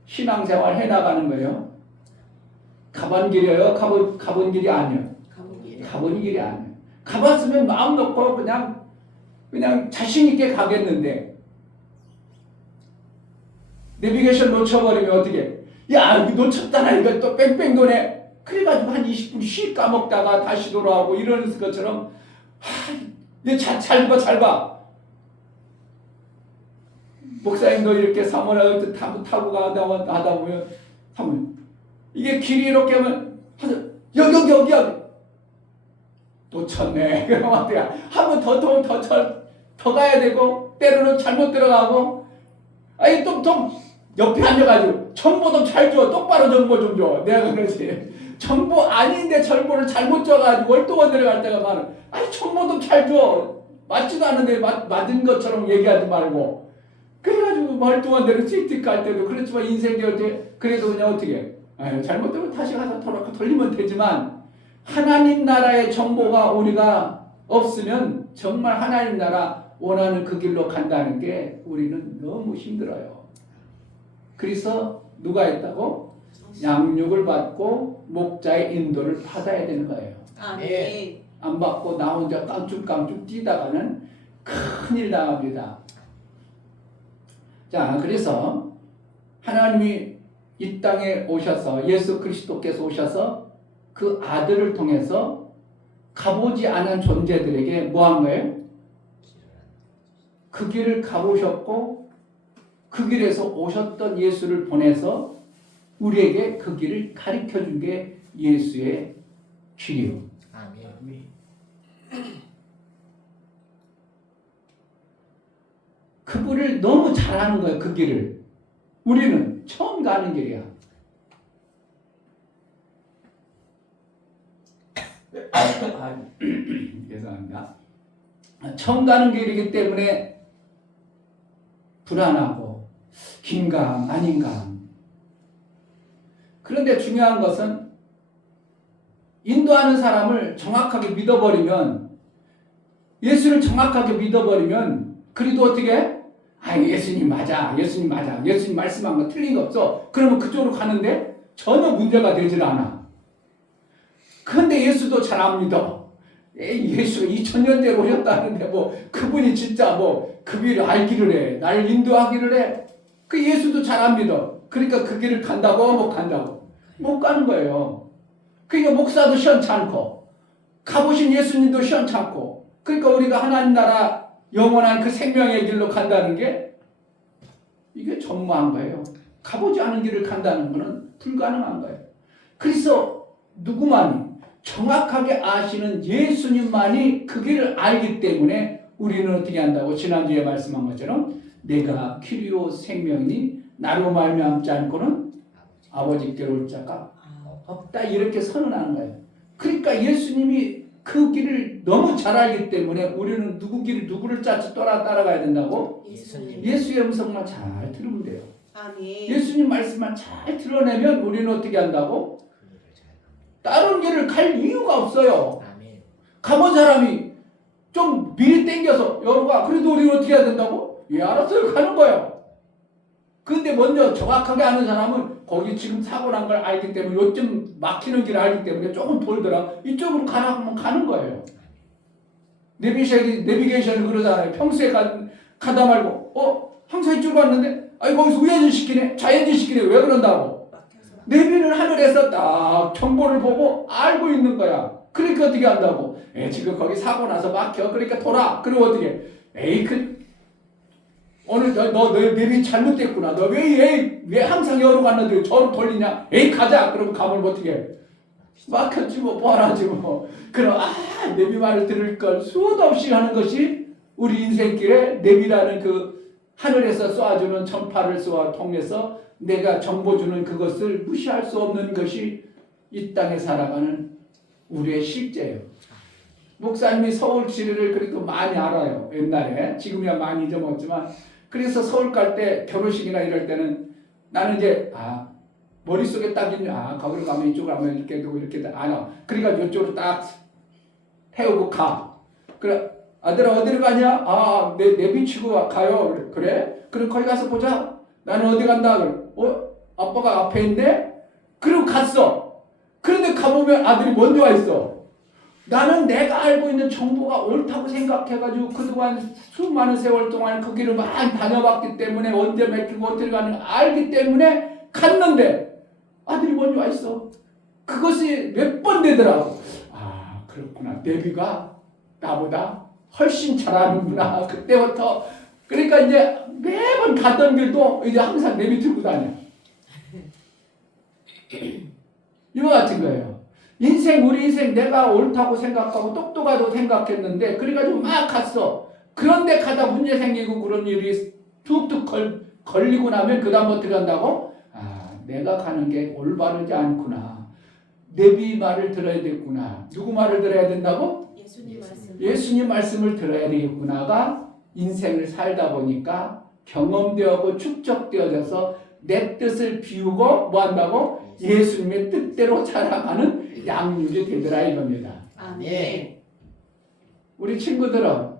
신앙생활 해나가는 거예요. 가본 길이에요? 가본 길이 아니에요. 가본 길이 아니에요. 가봤으면 마음 놓고 그냥 자신 있게 가겠는데 내비게이션 놓쳐버리면 어떻게? 놓쳤다나 이거 또 뺑뺑 도네. 그래가지고 한 20분 씩 까먹다가 다시 돌아오고 이러는 것처럼 잘 봐. 목사님도 이렇게 사모를 타고 하다 보면 이게 길이 이렇게 하면 여기 놓쳤네. 그럼 어때요? 한 번 더 가야 되고 때로는 잘못 들어가고 또 옆에 앉아가지고 정보 좀 잘 줘. 똑바로 정보 좀 줘. 내가 그러지. 정보 아닌데 정보를 잘못 줘가지고 월동원 들어갈 때가 많아. 정보 좀 잘 줘. 맞지도 않은데 맞은 것처럼 얘기하지 말고. 그래가지고 월동원대로 틱틱할 때도 그렇지만 인생이 어떻게 그래도 그냥 어떻게 잘못되면 다시 가서 돌리면 되지만 하나님 나라의 정보가 우리가 없으면 정말 하나님 나라 원하는 그 길로 간다는 게 우리는 너무 힘들어요. 그래서 누가 했다고? 양육을 받고 목자의 인도를 받아야 되는 거예요. 아멘. 안 받고 나 혼자 깡충깡충 뛰다가는 큰일 당합니다. 자, 그래서 하나님이 이 땅에 오셔서 예수 그리스도께서 오셔서 그 아들을 통해서 가보지 않은 존재들에게 뭐 한 거예요? 그 길을 가보셨고 그 길에서 오셨던 예수를 보내서 우리에게 그 길을 가르쳐 준 게 예수의 길이요. 아멘. 그분을 너무 잘하는 거예요. 그 길을. 우리는 처음 가는 길이야. 죄송합니다. 처음 가는 길이기 때문에 불안하고 긴감 아닌감. 그런데 중요한 것은 인도하는 사람을 정확하게 믿어버리면, 예수를 정확하게 믿어버리면, 그래도 어떻게 해? 예수님 맞아, 예수님 맞아, 예수님 말씀한 거 틀린 거 없어. 그러면 그쪽으로 가는데 전혀 문제가 되질 않아. 그런데 예수도 잘 안 믿어. 예수가 2000년 전에 오셨다는데 그분이 진짜 그 길을 알기를 해, 나를 인도하기를 해. 그 예수도 잘 안 믿어. 그러니까 그 길을 간다고 못 간다고 못 가는 거예요. 그러니까 목사도 시원찮고 가보신 예수님도 시원찮고, 그러니까 우리가 하나님 나라 영원한 그 생명의 길로 간다는 게 이게 전무한 거예요. 가보지 않은 길을 간다는 것은 불가능한 거예요. 그래서 누구만이 정확하게 아시는 예수님만이 그 길을 알기 때문에 우리는 어떻게 한다고 지난주에 말씀한 것처럼 내가 길이요 생명이니 나로 말미암지 않고는 아버지께로 올 자가 없다, 이렇게 선언하는 거예요. 그러니까 예수님이 그 길을 너무 잘 알기 때문에 우리는 누구 길을 누구를 짜서 따라가야 된다고? 예수님. 예수의 음성만 잘 들으면 돼요. 아멘. 예수님 말씀만 잘 드러내면 우리는 어떻게 한다고? 다른 길을 갈 이유가 없어요. 아멘. 가본 사람이 좀 미리 땡겨서 여러가 그래도 우리는 어떻게 해야 된다고? 알았어요, 가는 거예요. 근데 먼저 정확하게 아는 사람은 거기 지금 사고 난 걸 알기 때문에 요즘 막히는 길을 알기 때문에 조금 돌더라 이쪽으로 가라고 하면 가는 거예요. 내비게이션이 그러잖아요. 평소에 가다 말고 항상 이쪽으로 왔는데 거기서 우회전 시키네, 좌회전 시키네. 왜 그런다고? 내비를 하늘에서 딱 정보를 보고 알고 있는 거야. 그러니까 어떻게 한다고? 지금 거기 사고 나서 막혀. 그러니까 돌아. 그리고 어떻게? 오늘 너 내비 잘못됐구나. 너 왜 항상 여기로 갔는데 저로 돌리냐? 가자. 그러면 가면 어떻게 해? 막혔지 뻔하지 그럼 내비 말을 들을 걸 수도 없이 하는 것이 우리 인생길에 내비라는 그 하늘에서 쏘아주는 전파를 통해서 내가 정보 주는 그것을 무시할 수 없는 것이 이 땅에 살아가는 우리의 실제예요. 목사님이 서울 지리를 그래도 많이 알아요. 옛날에. 지금이야 많이 잊어먹었지만. 그래서 서울 갈 때 결혼식이나 이럴 때는 나는 이제 머릿속에 딱 있는 거기로 가면 이쪽으로 가면 이렇게 되고 이렇게 돼. 그러니까 이쪽으로 딱 태우고 가. 그래, 아들아 어디로 가냐? 내비 치고 가요. 그래? 그럼 거기 가서 보자. 나는 어디 간다. 그래. 아빠가 앞에 있네? 그리고 갔어. 그런데 가보면 아들이 먼저 와 있어. 나는 내가 알고 있는 정보가 옳다고 생각해가지고 그동안 수많은 세월 동안 그 길을 많이 다녀봤기 때문에 언제 맥히고 어떻게 가는 걸 알기 때문에 갔는데 아들이 먼저 와 있어. 그것이 몇 번 되더라고. 그렇구나. 내비가 나보다 훨씬 잘하는구나. 그때부터. 그러니까 이제 매번 가던 길도 이제 항상 내비 들고 다녀. 이와 같은 거예요. 우리 인생 내가 옳다고 생각하고 똑똑하다고 생각했는데 그래가지고 막 갔어. 그런데 가다 문제 생기고 그런 일이 툭툭 걸리고 나면 그 다음 어떻게 한다고? 내가 가는 게 올바르지 않구나. 내비 말을 들어야 되겠구나. 누구 말을 들어야 된다고? 예수님 말씀. 예수님 말씀을 들어야 되겠구나가 인생을 살다 보니까 경험되었고 축적되어져서 내 뜻을 비우고 뭐 한다고? 예수님의 뜻대로 살아가는 양육이 되더라 이겁니다. 아멘. 우리 친구들은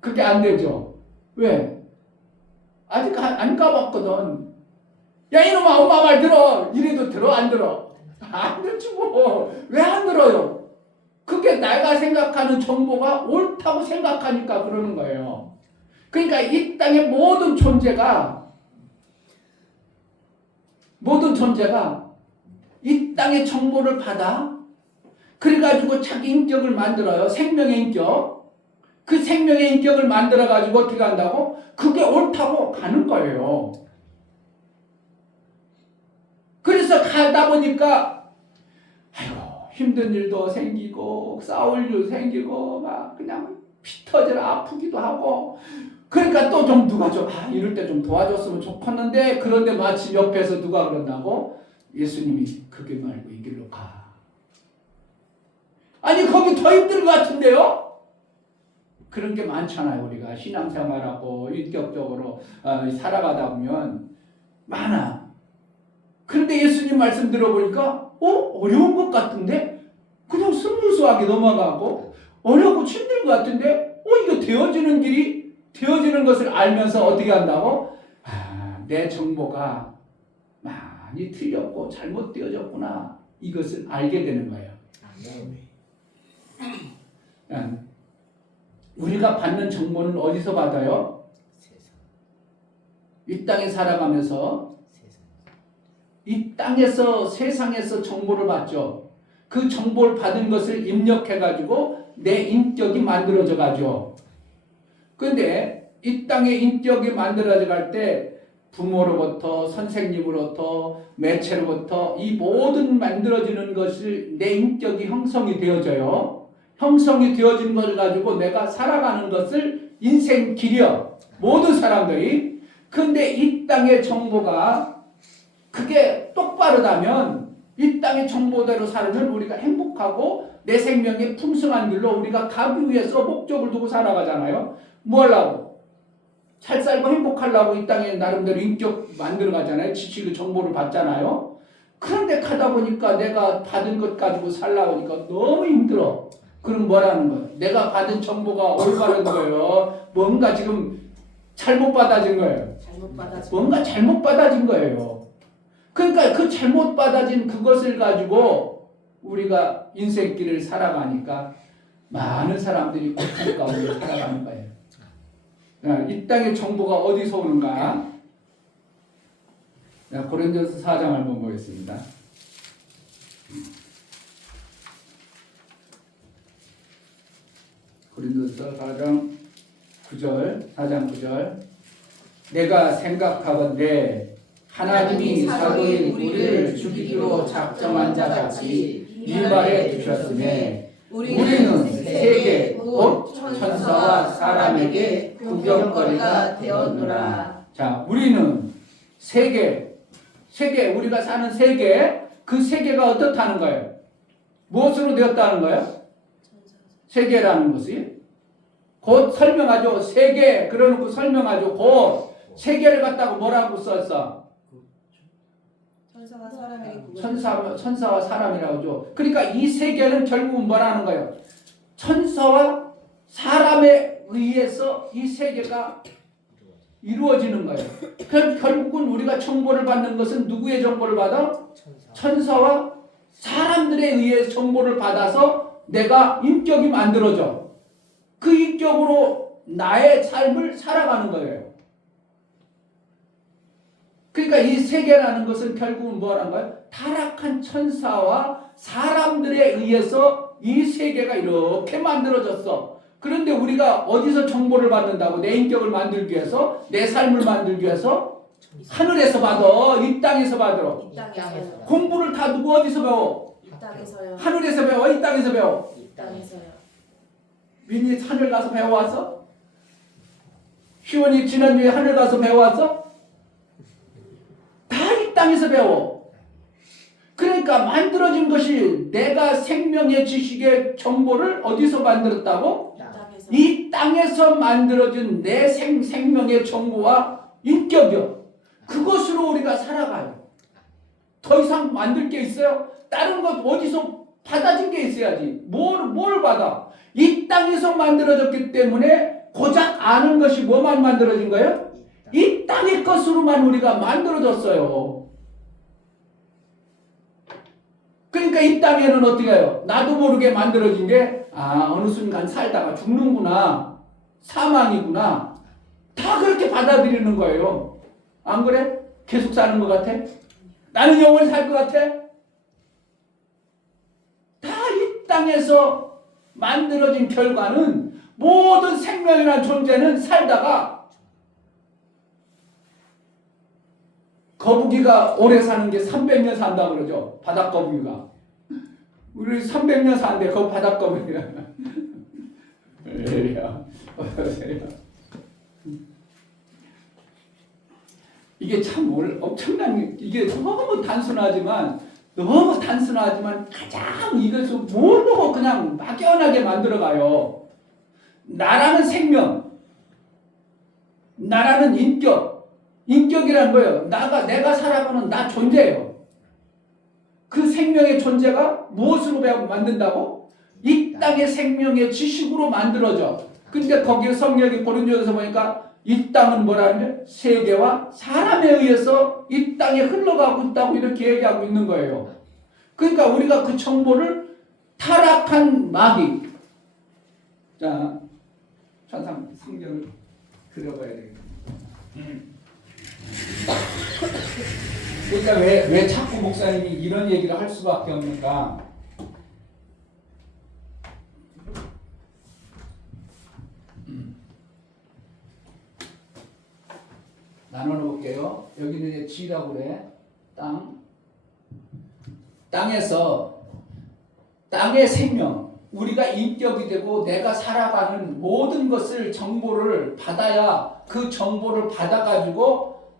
그게 안 되죠. 왜? 아직 안 가봤거든. 야 이놈아 엄마 말 들어. 이래도 들어 안 들어? 안 듣지 뭐. 왜 안 들어요? 그게 내가 생각하는 정보가 옳다고 생각하니까 그러는 거예요. 그러니까 이 땅의 모든 존재가 이 땅의 정보를 받아 그래가지고 자기 인격을 만들어요. 생명의 인격. 그 생명의 인격을 만들어가지고 어떻게 한다고? 그게 옳다고 가는 거예요. 그래서 가다 보니까 아이고 힘든 일도 생기고 싸울 일도 생기고 막 그냥 피 터져라 아프기도 하고 그러니까 또 좀 누가 좀 이럴 때 좀 도와줬으면 좋겠는데 그런데 마침 옆에서 누가 그런다고? 예수님이 그 길 말고 이 길로 가. 아니 거기 더 힘들 것 같은데요? 그런 게 많잖아요. 우리가 신앙생활하고 인격적으로 살아가다 보면 많아. 그런데 예수님 말씀 들어보니까 어려운 것 같은데 그냥 스무스하게 넘어가고 어렵고 힘든 것 같은데 이거 되어지는 길이 되어지는 것을 알면서 어떻게 한다고? 내 정보가 많이 틀렸고 잘못되어졌구나. 이것을 알게 되는 거예요. 우리가 받는 정보는 어디서 받아요? 이 땅에 살아가면서 이 땅에서 세상에서 정보를 받죠. 그 정보를 받은 것을 입력해가지고 내 인격이 만들어져 가죠. 그런데 이 땅의 인격이 만들어져 갈 때 부모로부터 선생님으로부터 매체로부터 이 모든 만들어지는 것을 내 인격이 형성이 되어져요. 형성이 되어진 것을 가지고 내가 살아가는 것을 인생 길이요. 모든 사람들이. 근데 이 땅의 정보가 그게 똑바르다면 이 땅의 정보대로 살면 우리가 행복하고 내 생명의 풍성한 길로 우리가 가기 위해서 목적을 두고 살아가잖아요. 뭐 하려고? 잘 살고 행복하려고 이 땅에 나름대로 인격 만들어 가잖아요. 지식의 정보를 받잖아요. 그런데 가다 보니까 내가 받은 것 가지고 살려고 하니까 너무 힘들어. 그럼 뭐라는 거예요? 내가 받은 정보가 올바른 거예요. 뭔가 지금 잘못 받아진 거예요. 뭔가 잘못 받아진 거예요. 그러니까 그 잘못 받아진 그것을 가지고 우리가 인생길을 살아가니까 많은 사람들이 고통 가운데 살아가는 거예요. 이 땅의 정보가 어디서 오는가? 고린도서 4장 한번 보겠습니다. 고린도서 4장 9절 내가 생각하건대 하나님이 사도인 우리를 죽이기로 작정한 자같이 일발에 두셨으매 우리는 세계 곧 천사와 사람에게 구경거리가 되었노라. 자, 우리는 세계 우리가 사는 세계 그 세계가 어떻다는 거예요? 무엇으로 되었다는 거예요? 세계라는 것이 곧 설명하죠. 세계 그러놓고 설명하죠. 곧 세계를 갖다가 뭐라고 썼어? 천사와 사람이라고 하죠. 그러니까 이 세계는 결국은 뭐라는 거예요? 천사와 사람에 의해서 이 세계가 이루어지는 거예요. 그럼 결국은 우리가 정보를 받는 것은 누구의 정보를 받아? 천사와 사람들에 의해 정보를 받아서 내가 인격이 만들어져. 그 인격으로 나의 삶을 살아가는 거예요. 그러니까 이 세계라는 것은 결국은 뭐라는 거예요? 타락한 천사와 사람들에 의해서 이 세계가 이렇게 만들어졌어. 그런데 우리가 어디서 정보를 받는다고? 내 인격을 만들기 위해서, 내 삶을 만들기 위해서 하늘에서 받아, 이 땅에서 받아. 이 땅에서요. 공부를 다 누구 어디서 배워? 이 땅에서요. 하늘에서 배워, 이 땅에서 배워? 이 땅에서요. 민이 하늘 가서 배워왔어? 희원이 지난주에 하늘 가서 배워왔어? 다 이 땅에서 배워. 그러니까 만들어진 것이 내가 생명의 지식의 정보를 어디서 만들었다고? 이 땅에서 만들어진 내 생명의 정보와 인격이요. 그것으로 우리가 살아가요. 더 이상 만들 게 있어요? 다른 것 어디서 받아진 게 있어야지. 뭘 받아? 이 땅에서 만들어졌기 때문에 고작 아는 것이 뭐만 만들어진 거예요? 이 땅의 것으로만 우리가 만들어졌어요. 그러니까 이 땅에는 어떻게 해요? 나도 모르게 만들어진 게 어느 순간 살다가 죽는구나. 사망이구나. 다 그렇게 받아들이는 거예요. 안 그래? 계속 사는 것 같아? 나는 영원히 살 것 같아? 다 이 땅에서 만들어진 결과는 모든 생명이라는 존재는 살다가 거북이가 오래 사는 게 300년 산다 그러죠. 바닷거북이가. 우리 300년 사는데 그 바닷거북이야. 이게 참 엄청난, 이게 너무 단순하지만 가장 이것을 모르고 그냥 막연하게 만들어가요. 나라는 생명, 나라는 인격이란 거예요. 내가 살아가는 나 존재예요. 그 생명의 존재가 무엇으로 만든다고? 이 땅의 생명의 지식으로 만들어져. 근데 거기에 성경이 고린도전서 보니까 이 땅은 뭐라면 세계와 사람에 의해서 이 땅에 흘러가고 있다고 이렇게 얘기하고 있는 거예요. 그러니까 우리가 그 정보를 타락한 마귀. 자, 천상 성경을 그려봐야 되겠다. 그러니까 왜 자꾸 목사님이 이런 얘기를 할 수밖에 없는가? 나눠놓을게요. 여기는 이제 지라고 그래. 땅에서 땅의 생명, 우리가 인격이 되고 내가 살아가는 모든 것을 정보를 받아야 그 정보를 받아가지고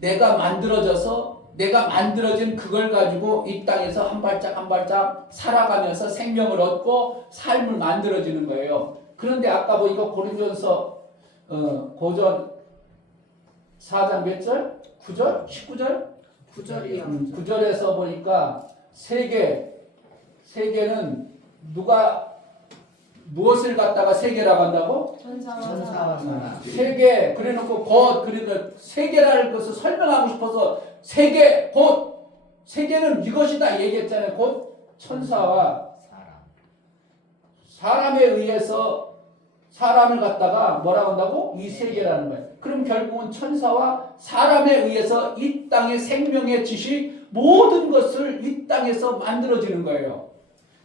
내가 만들어져서 내가 만들어진 그걸 가지고 이 땅에서 한 발짝 한 발짝 살아가면서 생명을 얻고 삶을 만들어지는 거예요. 그런데 아까 보니까 고린도전서 고전 4장 몇 절? 9절? 19절? 9절이요. 9절에서 보니까 세계는 누가 무엇을 갖다가 세계라고 한다고? 천사와 사람. 세계 그래놓고 그러니까 세계라는 것을 설명하고 싶어서 세계는 이것이다 얘기했잖아요. 곧 천사와 사람에 의해서 사람을 갖다가 뭐라고 한다고? 이 세계라는 거예요. 그럼 결국은 천사와 사람에 의해서 이 땅의 생명의 지식 모든 것을 이 땅에서 만들어지는 거예요.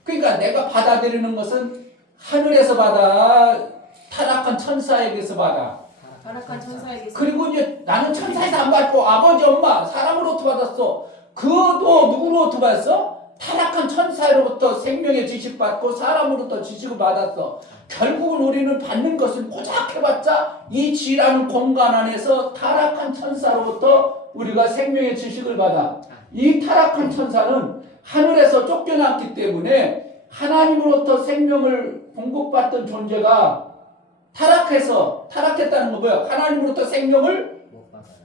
그러니까 내가 받아들이는 것은 하늘에서 받아, 타락한 천사에게서 받아. 타락한 천사에게서. 그리고 이제 나는 천사에서 안 받고 아버지 엄마 사람으로부터 받았어. 그도 누구로부터 받았어? 타락한 천사로부터 생명의 지식 받고 사람으로부터 지식을 받았어. 결국은 우리는 받는 것은 고작 해봤자 이 지라는 공간 안에서 타락한 천사로부터 우리가 생명의 지식을 받아. 이 타락한 천사는 하늘에서 쫓겨났기 때문에 하나님으로부터 생명을 공급받던 존재가 타락했다는 건 뭐야? 하나님으로부터 생명을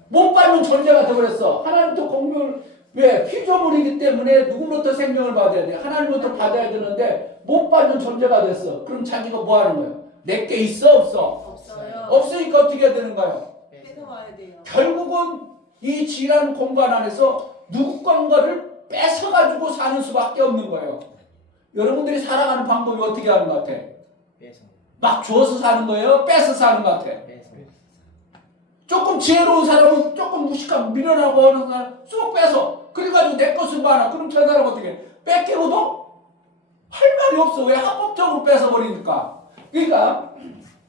못 받는 존재가 되어버렸어. 하나님부터 공명을 왜? 피조물이기 때문에 누구로부터 생명을 받아야 돼? 하나님부터 받아야 되는데 못 받는 존재가 됐어. 그럼 자기가 뭐 하는 거예요? 내게 있어 없어? 없어요. 없으니까 어떻게 해야 되는 거예요? 뺏어와야 돼요. 결국은 이 지라는 공간 안에서 누구 건가를 뺏어가지고 사는 수밖에 없는 거예요. 여러분들이 살아가는 방법이 어떻게 하는 것 같아? 막 주어서 사는 거예요? 뺏어 사는 것 같아? 조금 지혜로운 사람은 조금 무식하고 미련하고 어느 사람 쏙 뺏어. 그래가지고 내 것을 봐라. 그럼 저 사람 어떻게 해? 뺏기고도 할 말이 없어. 왜? 합법적으로 뺏어버리니까. 그러니까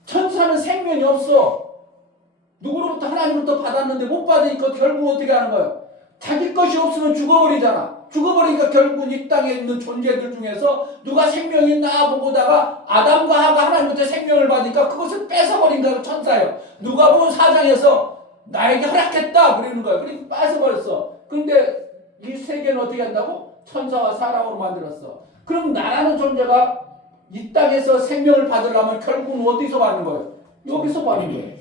천사는 생명이 없어. 누구로부터 하나님부터 받았는데 못 받으니까 결국 어떻게 하는 거예요? 자기 것이 없으면 죽어버리잖아. 죽어버리니까 결국은 이 땅에 있는 존재들 중에서 누가 생명이 있나 보다가 아담과 하가 하나님부터 생명을 받으니까 그것을 뺏어버린 거예요. 천사예요. 누가 보면 4장에서 나에게 허락했다 그러는 거예요. 그러니까 뺏어버렸어. 근데 이 세계는 어떻게 한다고? 천사와 사람으로 만들었어. 그럼 나라는 존재가 이 땅에서 생명을 받으려면 결국은 어디서 받는 거예요? 여기서 받는 거예요.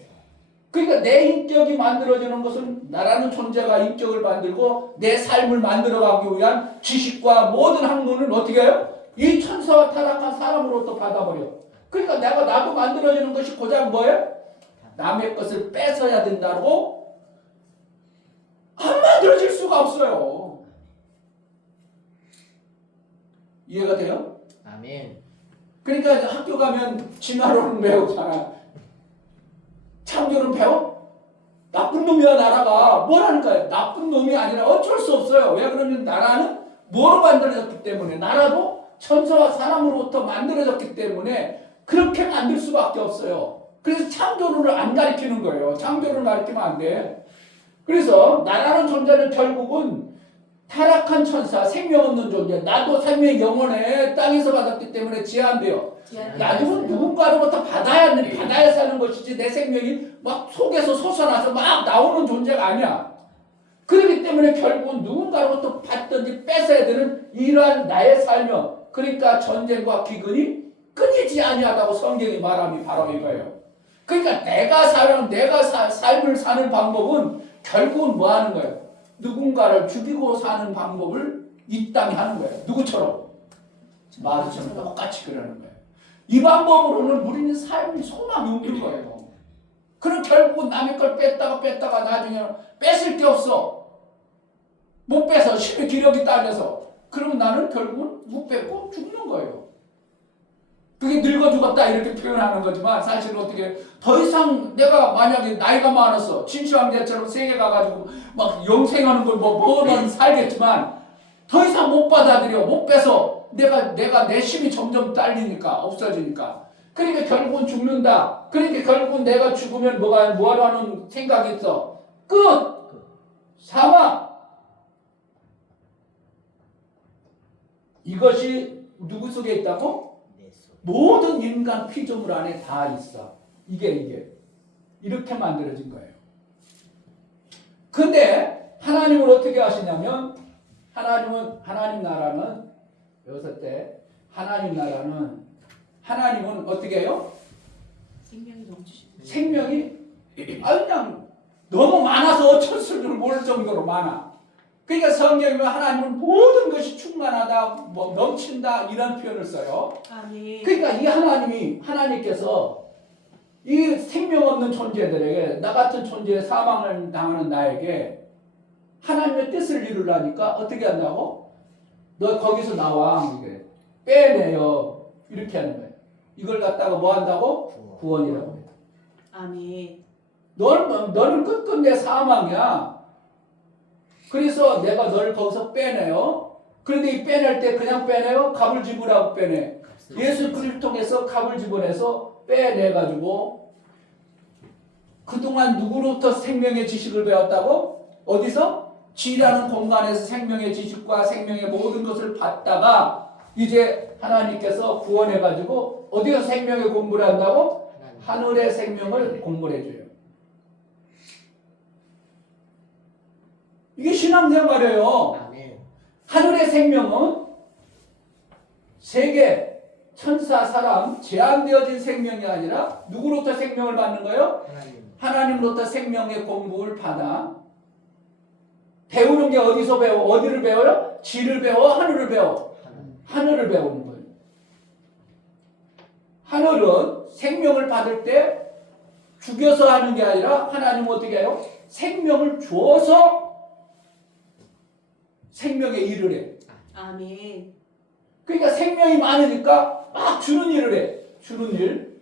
그러니까 내 인격이 만들어지는 것은 나라는 존재가 인격을 만들고 내 삶을 만들어가기 위한 지식과 모든 학문을 어떻게 해요? 이 천사와 타락한 사람으로부터 받아버려. 그러니까 나도 만들어지는 것이 고작 뭐예요? 남의 것을 뺏어야 된다고 안 만들어질 수가 없어요. 이해가 돼요? 아멘. 그러니까 이제 학교 가면 진화론은 배우잖아. 창조는 배워? 나쁜 놈이야 나라가. 뭐라니까요? 나쁜 놈이 아니라 어쩔 수 없어요. 왜 그러면 나라는 뭐로 만들어졌기 때문에 나라도 천사와 사람으로부터 만들어졌기 때문에 그렇게 만들 수밖에 없어요. 그래서 창조를 안 가리키는 거예요. 창조를 가리키면 안 돼. 그래서 나라는 존재는 결국은 타락한 천사, 생명 없는 존재. 나도 생명이 영원해. 땅에서 받았기 때문에 제한돼요. 나중은 누군가로부터 받아야 사는 것이지 내 생명이 막 속에서 솟아나서 막 나오는 존재가 아니야. 그렇기 때문에 결국은 누군가로부터 받든지 뺏어야 되는 이러한 나의 삶이요. 그러니까 전쟁과 기근이 끊이지 아니하다고 성경이 말함이 바로 이거예요. 그러니까 내가 삶을 사는 방법은 결국은 뭐 하는 거예요? 누군가를 죽이고 사는 방법을 이 땅에 하는 거예요. 누구처럼? 마귀처럼 똑같이 그러는 거예요. 이 방법으로는 우리는 삶이 소망이 없는 거예요. 그럼 결국은 남의 걸 뺐다가 나중에 뺏을 게 없어. 못 빼서 힘의 기력이 딸려서. 그러면 나는 결국은 못 뺏고 죽는 거예요. 그게 늙어 죽었다 이렇게 표현하는 거지만 사실은 어떻게 더 이상 내가 만약에 나이가 많았어. 진시황제처럼 세계 가가지고 막 영생하는 걸 뭐는 살겠지만 더 이상 못 받아들여. 못 빼서 내가 내 힘이 점점 딸리니까 없어지니까. 그러니까 결국은 죽는다. 그러니까 결국은 내가 죽으면 뭐하러 하는 생각이 있어. 끝! 사망! 이것이 누구 속에 있다고? 모든 인간 피조물 안에 다 있어. 이게 이렇게 만들어진 거예요. 근데 하나님은 어떻게 하시냐면 하나님 나라는 여기서 때 하나님은 어떻게 해요? 생명이 그냥 너무 많아서 어쩔 줄 모를 정도로 많아. 그러니까 성경에 하나님은 모든 것이 충만하다, 넘친다 이런 표현을 써요. 아멘. 그러니까 이 하나님께서 이 생명 없는 존재들에게 나 같은 존재의 사망을 당하는 나에게 하나님의 뜻을 이루려니까 어떻게 한다고? 너 거기서 나와. 빼내요. 이렇게 하는 거예요. 이걸 갖다가 뭐 한다고? 구원이라고 해요. 아멘. 너는 끝끝내 사망이야. 그래서 내가 너를 거기서 빼내요. 그런데 이 빼낼 때 그냥 빼내요? 값을 지불하고 빼내. 예수 그리스도를 통해서 값을 지불해서 빼내가지고 그동안 누구로부터 생명의 지식을 배웠다고? 어디서? 지라는 공간에서 생명의 지식과 생명의 모든 것을 받다가 이제 하나님께서 구원해가지고 어디서 생명의 공부를 한다고? 하늘의 생명을 공부를 해줘요. 이게 신앙생활이에요. 하늘의 생명은 세계, 천사, 사람, 제한되어진 생명이 아니라 누구로부터 생명을 받는 거예요? 하나님으로부터 생명의 공부를 받아. 배우는 게 어디서 배워? 어디를 배워요? 지를 배워? 하늘을 배워? 하늘을 배우는 거예요. 하늘은 생명을 받을 때 죽여서 하는 게 아니라 하나님은 어떻게 해요? 생명을 주어서 생명의 일을 해. 아멘. 그러니까 생명이 많으니까 막 주는 일을 해. 주는 일.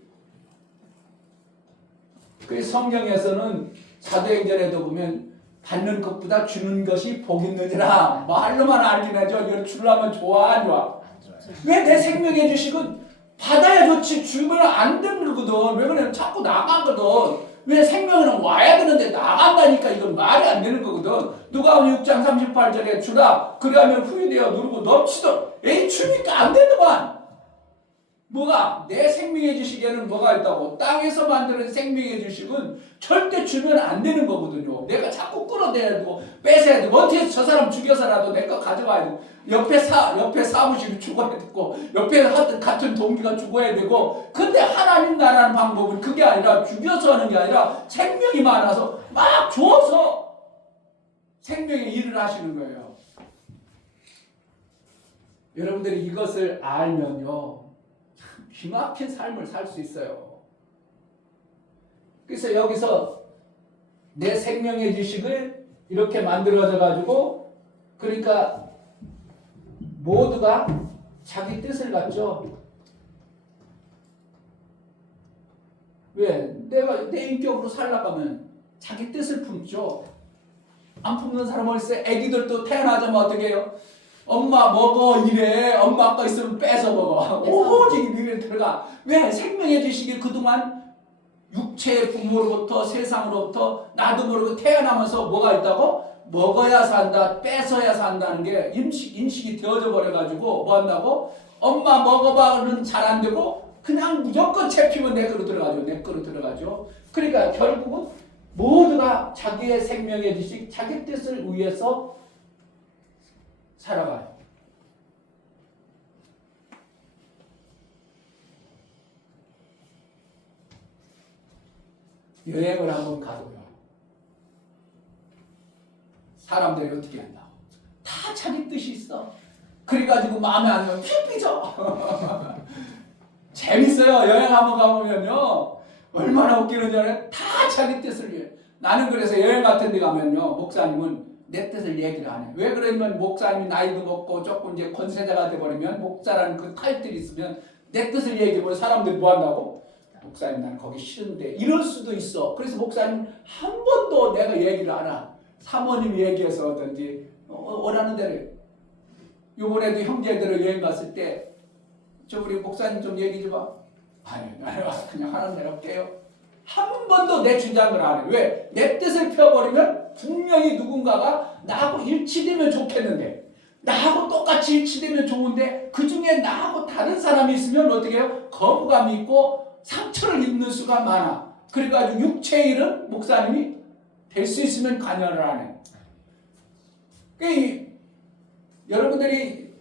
그 성경에서는 사도행전에도 보면 받는 것보다 주는 것이 복 있느니라. 말로만 알긴 하죠. 이걸 주려면 좋아 안 좋아? 왜 내 생명의 주식은 받아야 좋지 주면 안 되는 거거든. 왜 그러냐면 자꾸 나가거든. 왜 생명은 와야 되는데 나간다니까. 이건 말이 안 되는 거거든. 누가복음 6장 38절에 주라 그리하면 후유되어 누르고 넘치도록. 에이 주니까 안 되더만. 뭐가? 내 생명의 지식에는 뭐가 있다고? 땅에서 만드는 생명의 지식은 절대 주면 안 되는 거거든요. 내가 자꾸 끌어내야 되고 뺏어야 되고 어떻게 저 사람 죽여서라도 내 거 가져가야 되고 옆에 사무실이 죽어야 되고 옆에 같은 동기가 죽어야 되고. 근데 하나님 나라는 방법은 그게 아니라 죽여서 하는 게 아니라 생명이 많아서 막 줘서 생명의 일을 하시는 거예요. 여러분들이 이것을 알면요 기막힌 삶을 살 수 있어요. 그래서 여기서 내 생명의 지식을 이렇게 만들어져 가지고 그러니까 모두가 자기 뜻을 갖죠. 왜? 내가 내 인격으로 살아가면 자기 뜻을 품죠. 안 품는 사람 어디 있어요? 애기들도 태어나자마자 어떻게 해요? 엄마 먹어 이래. 엄마 거 있으면 뺏어 먹어. 오직 입에 들어가. 왜? 생명의 지식이 그동안 육체의 부모로부터 세상으로부터 나도 모르고 태어나면서 뭐가 있다고? 먹어야 산다, 뺏어야 산다는 게 인식이 되어져 버려가지고 뭐 한다고? 엄마 먹어봐는 잘 안 되고 그냥 무조건 채피면 내 거로 들어가죠. 내 거로 들어가죠. 그러니까 결국은 모두가 자기의 생명의 지식, 자기 뜻을 위해서 살아가요. 여행을 한번 가도요. 사람들이 어떻게 한다고? 다 자기 뜻이 있어. 그래가지고 마음에 안 들면 삐삐져. 재밌어요. 여행 한번 가보면요. 얼마나 웃기는지 알아요? 다 자기 뜻을 위해. 나는 그래서 여행 같은 데 가면요. 목사님은 내 뜻을 얘기를 안 해. 왜 그러냐면 목사님이 나이도 먹고 조금 이제 권세자가 돼버리면 목사라는 그 타이틀이 있으면 내 뜻을 얘기해보면 사람들이 뭐 한다고? 목사님 난 거기 싫은데 이럴 수도 있어. 그래서 목사님 한 번도 내가 얘기를 안 해. 사모님 얘기해서 어떤지 원하는 대로. 요번에도 형제들을 여행 갔을 때 저 우리 목사님 좀 얘기 좀 봐. 아니 그냥 하는 대로 할게요. 한 번도 내 주장을 안 해. 왜? 내 뜻을 펴버리면 분명히 누군가가 나하고 일치되면 좋겠는데 나하고 똑같이 일치되면 좋은데 그 중에 나하고 다른 사람이 있으면 어떻게 해요? 거부감이 있고 상처를 입는 수가 많아. 그래가지고 육체의 일은 목사님이 될 수 있으면 관여를 안 해. 그러니까 여러분들이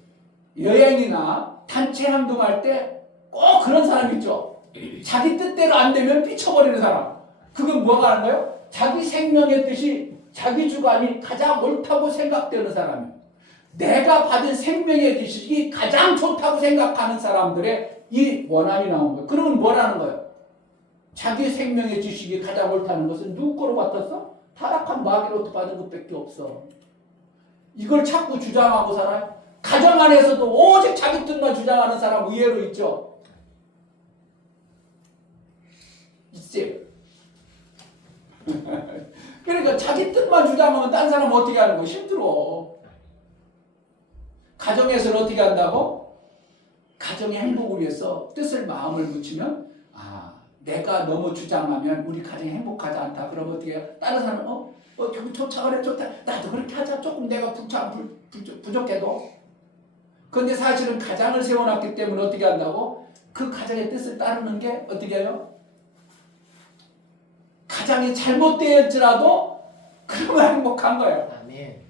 여행이나 단체 행동할 때 꼭 그런 사람 있죠. 자기 뜻대로 안 되면 삐쳐버리는 사람. 그건 뭐가 하는 거예요? 자기 생명의 뜻이 자기 주관이 가장 옳다고 생각되는 사람이에요. 내가 받은 생명의 지식이 가장 좋다고 생각하는 사람들의 이 원함이 나온 거예요. 그러면 뭐라는 거예요? 자기 생명의 지식이 가장 옳다는 것은 누구 거로 받았어? 타락한 마귀로부터 받은 것밖에 없어. 이걸 자꾸 주장하고 살아요. 가정 안에서도 오직 자기 뜻만 주장하는 사람 의외로 있죠. 있지. 그러니까 자기 뜻만 주장하면 딴 사람은 어떻게 하는 거야? 힘들어. 가정에서는 어떻게 한다고? 가정의 행복을 위해서 뜻을 마음을 붙이면 내가 너무 주장하면 우리 가정이 행복하지 않다. 그러면 어떻게 해요? 다른 사람은 좋다 그래 좋다. 나도 그렇게 하자. 조금 내가 부족해도. 그런데 사실은 가장을 세워놨기 때문에 어떻게 한다고? 그 가장의 뜻을 따르는 게 어떻게 해요? 가장이 잘못되었지라도 그러면 행복한 거예요. 아멘.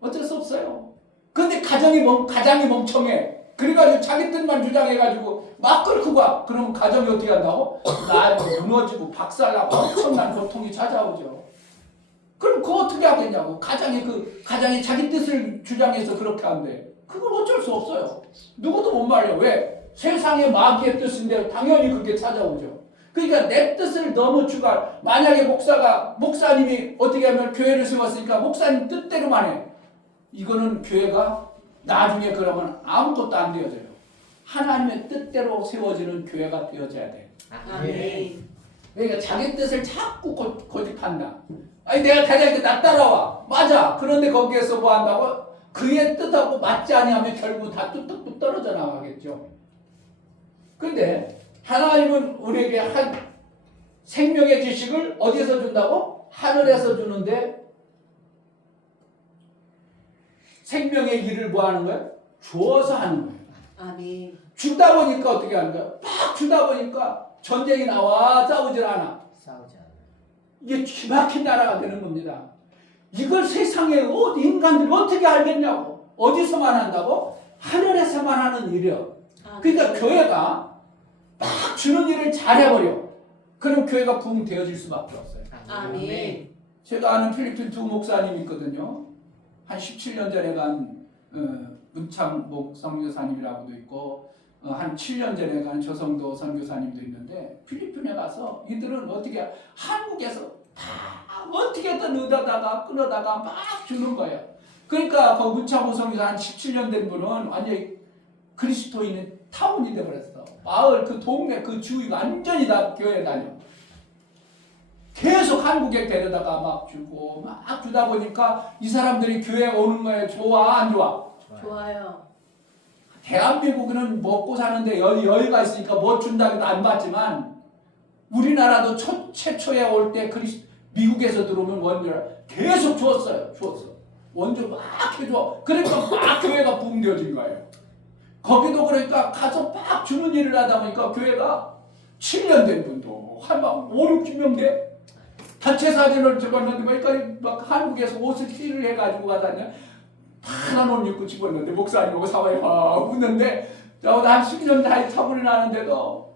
어쩔 수 없어요. 근데 가장이 멍청해. 그래가지고 자기 뜻만 주장해가지고 막 끌고 가. 그러면 가정이 어떻게 한다고? 무너지고 박살나고 엄청난 고통이 찾아오죠. 그럼 그거 어떻게 하겠냐고. 가장이 자기 뜻을 주장해서 그렇게 한대. 그건 어쩔 수 없어요. 누구도 못 말려. 왜? 세상의 마귀의 뜻인데 당연히 그게 찾아오죠. 그러니까 내 뜻을 너무 만약에 목사님이 어떻게 하면 교회를 세웠으니까 목사님 뜻대로만 해. 이거는 교회가 나중에 그러면 아무것도 안 되어져요. 하나님의 뜻대로 세워지는 교회가 되어져야 돼. 아멘. 그러니까 자기 뜻을 자꾸 고집한다. 아니 내가 다니니까 나 따라와. 맞아. 그런데 거기에서 뭐 한다고? 그의 뜻하고 맞지 아니하면 결국 다 뚝뚝뚝 떨어져 나가겠죠. 그런데 하나님은 우리에게 한 생명의 지식을 어디에서 준다고? 하늘에서 주는데 생명의 일을 뭐 하는 거예요? 주어서 하는 거예요. 아멘. 주다 보니까 어떻게 하는 거예요? 막 주다 보니까 전쟁이 나와 싸우질 않아. 싸우지 않아요. 이게 기막힌 나라가 되는 겁니다. 이걸 세상에 인간들이 어떻게 알겠냐고. 어디서만 한다고? 하늘에서만 하는 일이요. 그러니까 교회가 막 주는 일을 잘해버려. 그럼 교회가 부흥되어질 수밖에 없어요. 아멘. 제가 아는 필리핀 두 목사님이 있거든요. 한 17년 전에 간 문창복 선교사님이라고도 있고 한 7년 전에 간 조성도 선교사님도 있는데 필리핀에 가서 이들은 어떻게 한국에서 다 어떻게든 얻어다가 끌어다가 막 주는 거예요. 그러니까 그 문창복 선교사 한 17년 된 분은 완전히 그리스도인의 타운이 되어버렸어. 마을 그 동네 그 주위가 완전히 다 교회 다녀. 계속 한국에 데려다가 막 주고 막 주다 보니까 이 사람들이 교회 오는 거에 좋아 안 좋아? 좋아요. 대한민국은 먹고 사는데 여유가 있으니까 뭐 준다고 해도 안 받지만 우리나라도 최초에 올 때 미국에서 들어오면 원조를 계속 줬어요. 원조 막 해줘. 그러니까 막 교회가 붕대어진 거예요. 거기도 그러니까 가서 막 주는 일을 하다 보니까 교회가 7년 된 분도 한 5, 60명 돼. 단체 사진을 찍었는데 그러니까 막 한국에서 옷을 힐을 해가지고 가다니 파란 옷 입고 집었는데 목사님하고 사와에 막 웃는데 한 10년 다 차분이 나는데도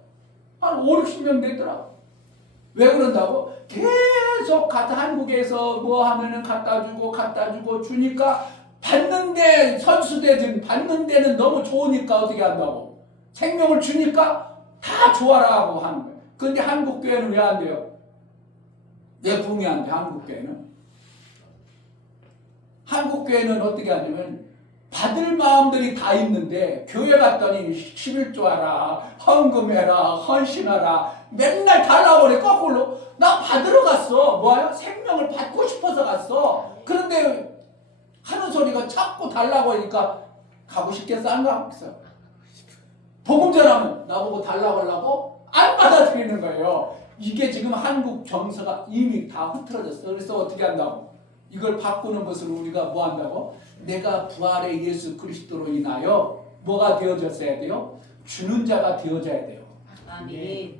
한 5, 60명 됐더라. 왜 그런다고? 계속 한국에서 뭐 하면은 갖다 주고 주니까 받는데 선수대든 받는 데는 너무 좋으니까 어떻게 한다고? 생명을 주니까 다 좋아라 하고 하는 거예요. 근데 한국 교회는 왜 안 돼요? 왜 붕이 안 돼? 한국 교회는? 한국 교회는 어떻게 하냐면 받을 마음들이 다 있는데 교회 갔더니 11조 하라, 헌금해라, 헌신하라 맨날 달라고 그래. 거꾸로 나 받으러 갔어. 뭐야? 생명을 받고 싶어서 갔어. 그런데 하는 소리가 자꾸 달라고 하니까 가고 싶겠어? 안 가겠어? 복음 전하면 나보고 달라고 하려고 안 받아들이는 거예요. 이게 지금 한국 정서가 이미 다 흐트러졌어. 그래서 어떻게 한다고? 이걸 바꾸는 것을 우리가 뭐 한다고? 내가 부활의 예수 그리스도로 인하여 뭐가 되어졌어야 돼요? 주는 자가 되어져야 돼요. 아멘.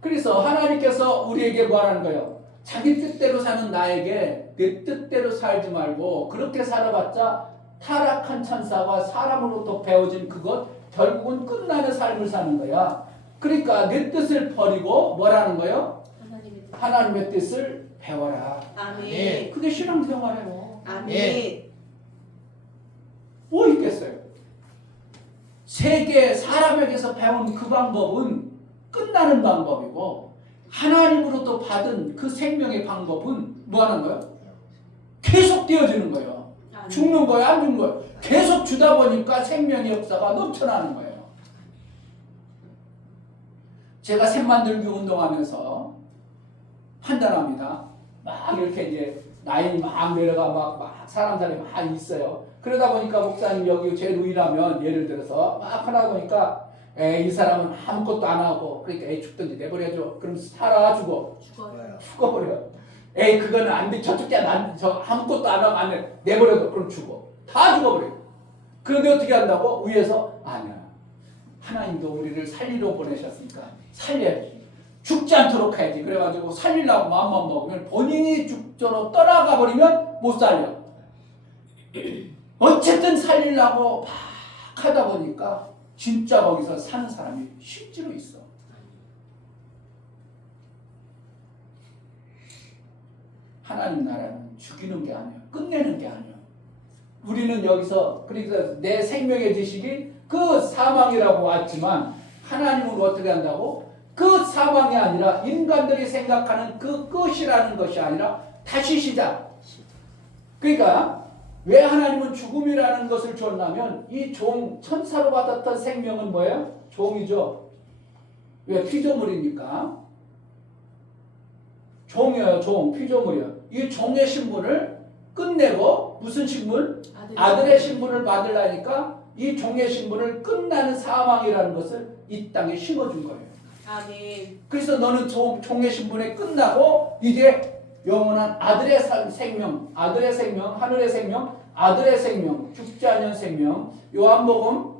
그래서 하나님께서 우리에게 뭐하는 거예요? 자기 뜻대로 사는 나에게 내 뜻대로 살지 말고 그렇게 살아봤자 타락한 천사와 사람으로부터 배워진 그것 결국은 끝나는 삶을 사는 거야. 그러니까 내 뜻을 버리고 뭐라는 거예요? 하나님의 뜻을 배워라. 아멘. 그게 신앙생활이에요. 아멘. 뭐 있겠어요? 세계 사람에게서 배운 그 방법은 끝나는 방법이고 하나님으로부터 받은 그 생명의 방법은 뭐 하는 거예요? 계속 되어지는 거예요. 아멘. 죽는 거예요? 안 죽는 거예요? 계속 주다 보니까 생명의 역사가 넘쳐나는 거예요. 제가 샘 만들기 운동하면서 판단합니다. 막 이렇게 이제 나이 막 내려가 막 사람들이 막 있어요. 그러다 보니까 목사님 여기 제일 위라면 예를 들어서 막 하다 보니까 이 사람은 아무것도 안 하고 그러니까 죽든지 내버려줘. 그럼 살아주고 죽어버려. 그거는 안 돼. 저쪽에 저 아무것도 안 하고 안 해. 내버려둬. 그럼 죽어. 다 죽어버려. 그런데 어떻게 한다고? 위에서 아니야. 하나님도 우리를 살리러 보내셨으니까 살려야지. 죽지 않도록 해야지. 그래가지고 살리려고 마음만 먹으면 본인이 죽도록 떠나가 버리면 못 살려. 어쨌든 살리려고 막 하다 보니까 진짜 거기서 사는 사람이 실제로 있어. 하나님 나라는 죽이는 게 아니야. 끝내는 게 아니야. 우리는 여기서 그래서 내 생명의 지식이 그 사망이라고 왔지만 하나님은 어떻게 한다고? 그 사망이 아니라 인간들이 생각하는 그 끝이라는 것이 아니라 다시 시작. 그러니까 왜 하나님은 죽음이라는 것을 줬냐면 이 천사로 받았던 생명은 뭐예요? 종이죠. 왜? 피조물이니까. 종이에요. 피조물이에요. 이 종의 신분을 끝내고 무슨 신분? 아들의 신분을 받으려니까 이 종의 신분을 끝나는 사망이라는 것을 이 땅에 심어준 거예요. 아멘. 그래서 너는 종의 신분에 끝나고 이제 영원한 아들의 생명, 하늘의 생명, 아들의 생명, 죽지 않는 생명. 요한복음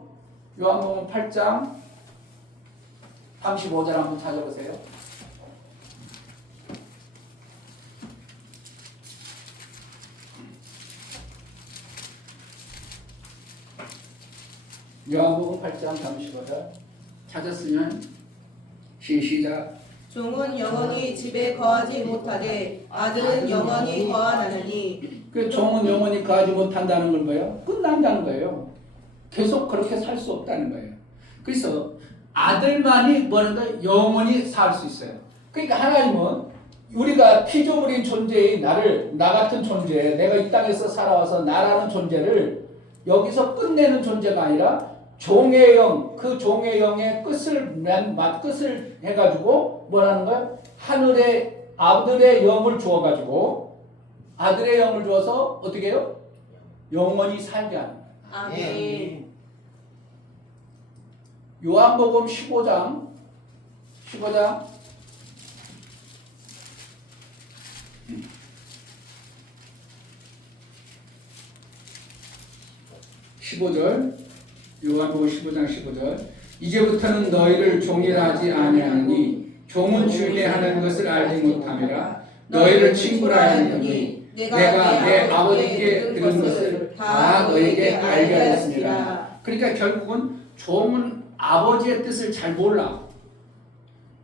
8장 35절 한번 찾아보세요. 요한복음 8장 35절 찾았으면 시작. 종은 영원히 집에 거하지 못하되 아들은 영원히 거하나니. 그 종은 영원히 거하지 못한다는 건 뭐예요? 끝난다는 거예요. 계속 그렇게 살 수 없다는 거예요. 그래서 아들만이 뭐는 거예요? 영원히 살 수 있어요. 그러니까 하나님은 우리가 피조물인 존재인 나 같은 존재, 내가 이 땅에서 살아와서 나라는 존재를 여기서 끝내는 존재가 아니라 종의 영, 그 종의 영의 끝을 해가지고 뭐라는 거예요? 하늘의 아들의 영을 주어가지고 아들의 영을 주어서 어떻게 해요? 영원히 살게 하는 거예요. 아멘. 요한복음 15장 15절 요한복음 15장 15절 이제부터는 너희를 종이라 하지 아니하느니 종은 주인의 하는 것을 알지 못함이라 너희를 친구라 하였느니 내가 내 아버지께 들은 것을 다 너희에게 알게 하였습니다. 그러니까 결국은 종은 아버지의 뜻을 잘 몰라.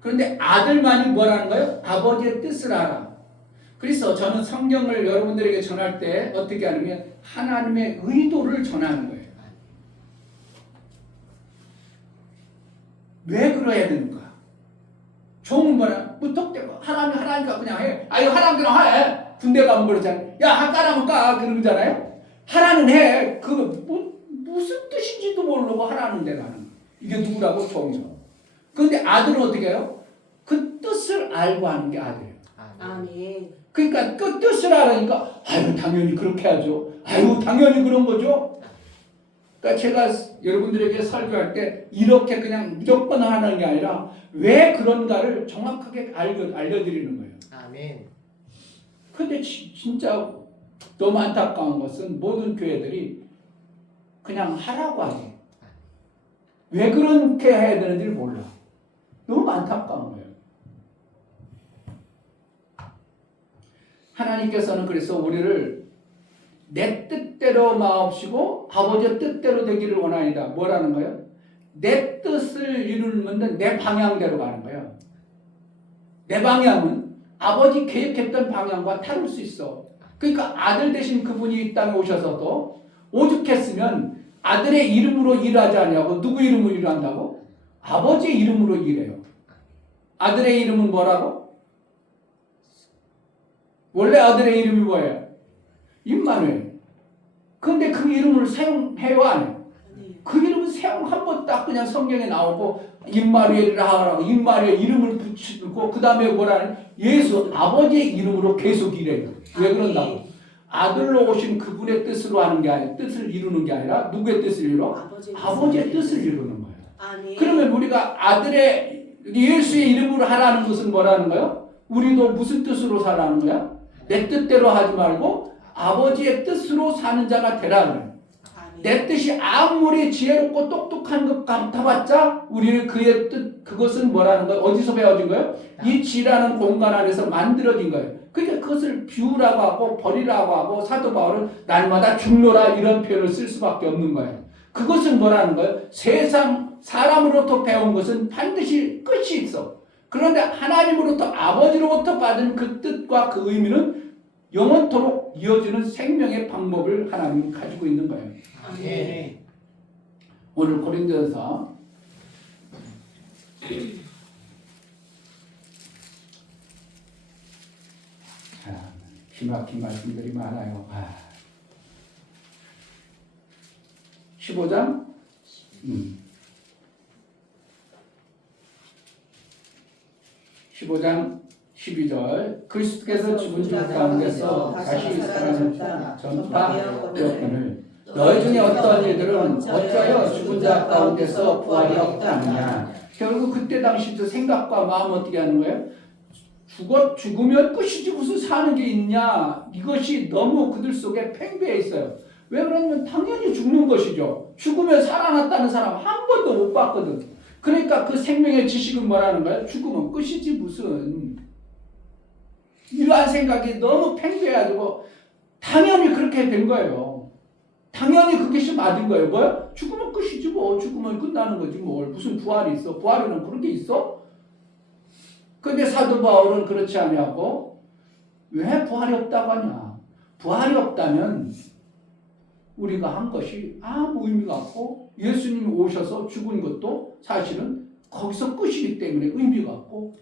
그런데 아들만이 뭐라는 거예요? 아버지의 뜻을 알아. 그래서 저는 성경을 여러분들에게 전할 때 어떻게 하냐면 하나님의 의도를 전하는 거예요. 왜 그래야 되는가? 종은 뭐냐? 무턱대고 하나님과 그냥 해. 아유 하나님 그냥 해. 군대 가면 그러잖아요. 야 까라면 까 그러잖아요. 하라는 해. 무슨 뜻인지도 모르고 하라는 대로 하는 거예요. 이게 누구라고? 종이요. 그런데 아들은 어떻게 해요? 그 뜻을 알고 하는 게 아들이에요. 아멘. 그러니까 그 뜻을 알으니까 아유 당연히 그렇게 하죠. 아유 당연히 그런 거죠. 그러니까 제가 여러분들에게 설교할 때 이렇게 그냥 무조건 하는 게 아니라 왜 그런가를 정확하게 알려드리는 거예요. 아멘. 근데 진짜 너무 안타까운 것은 모든 교회들이 그냥 하라고 하지. 왜 그렇게 해야 되는지를 몰라. 너무 안타까운 거예요. 하나님께서는 그래서 우리를 내 뜻대로 마옵시고 아버지의 뜻대로 되기를 원하이다. 뭐라는 거예요? 내 뜻을 이루면 내 방향대로 가는 거예요. 내 방향은 아버지 계획했던 방향과 다를 수 있어. 그러니까 아들 대신 그분이 이 땅에 오셔서도 오죽했으면 아들의 이름으로 일하지 않냐고. 누구 이름으로 일한다고? 아버지의 이름으로 일해요. 아들의 이름은 뭐라고? 원래 아들의 이름이 뭐예요? 임마누엘. 그런데 그 이름을 사용해요 안 해요? 그 이름은 사용 한 번 딱 그냥 성경에 나오고 임마누엘이라 하라고 임마누엘 이름을 붙이고 그 다음에 뭐라는 예수 아버지의 이름으로 계속 일해요. 왜 그런다고? 아들로 오신 그분의 뜻으로 하는 게 아니라 뜻을 이루는 게 아니라 누구의 뜻을 이루어? 아버지의 뜻을 이루는 거예요. 아멘. 그러면 우리가 아들의 예수의 이름으로 하라는 것은 뭐라는 거예요? 우리도 무슨 뜻으로 살라는 거야? 내 뜻대로 하지 말고 아버지의 뜻으로 사는 자가 되라는 거예요. 내 뜻이 아무리 지혜롭고 똑똑한 것 같아봤자 우리는 그의 뜻 그것은 뭐라는 거예요? 어디서 배워진 거예요? 이 지라는 공간 안에서 만들어진 거예요. 그러니까 그것을 비우라고 하고 버리라고 하고 사도 바울은 날마다 죽노라 이런 표현을 쓸 수밖에 없는 거예요. 그것은 뭐라는 거예요? 세상 사람으로부터 배운 것은 반드시 끝이 있어. 그런데 하나님으로부터 아버지로부터 받은 그 뜻과 그 의미는 영원토록 이어지는 생명의 방법을 하나님은 가지고 있는 거예요. 아멘. 오늘 고린도전서 기막힌 말씀들이 많아요. 15장 15장 12절 그리스도께서 죽은 자 가운데서 다시 살아나셨다 전파되었거늘 너희 중에 어떠한 이들은 어찌하여 죽은 자 가운데서 부활이 없다느냐. 결국 그때 당시도 생각과 마음 어떻게 하는 거예요? 죽으면 끝이지 무슨 사는 게 있냐. 이것이 너무 그들 속에 팽배해 있어요. 왜 그러냐면 당연히 죽는 것이죠. 죽으면 살아났다는 사람 한 번도 못 봤거든. 그러니까 그 생명의 지식은 뭐라는 거예요? 죽으면 끝이지 무슨. 이러한 생각이 너무 팽배해가지고 당연히 그렇게 된 거예요. 당연히 그것이 맞은 거예요. 뭐야? 죽으면 끝이지 뭐. 죽으면 끝나는 거지 뭘. 무슨 부활이 있어? 부활에는 그런 게 있어? 근데 사도 바울은 그렇지 않냐고. 왜 부활이 없다고 하냐? 부활이 없다면 우리가 한 것이 아무 의미가 없고 예수님이 오셔서 죽은 것도 사실은 거기서 끝이기 때문에 의미가 없고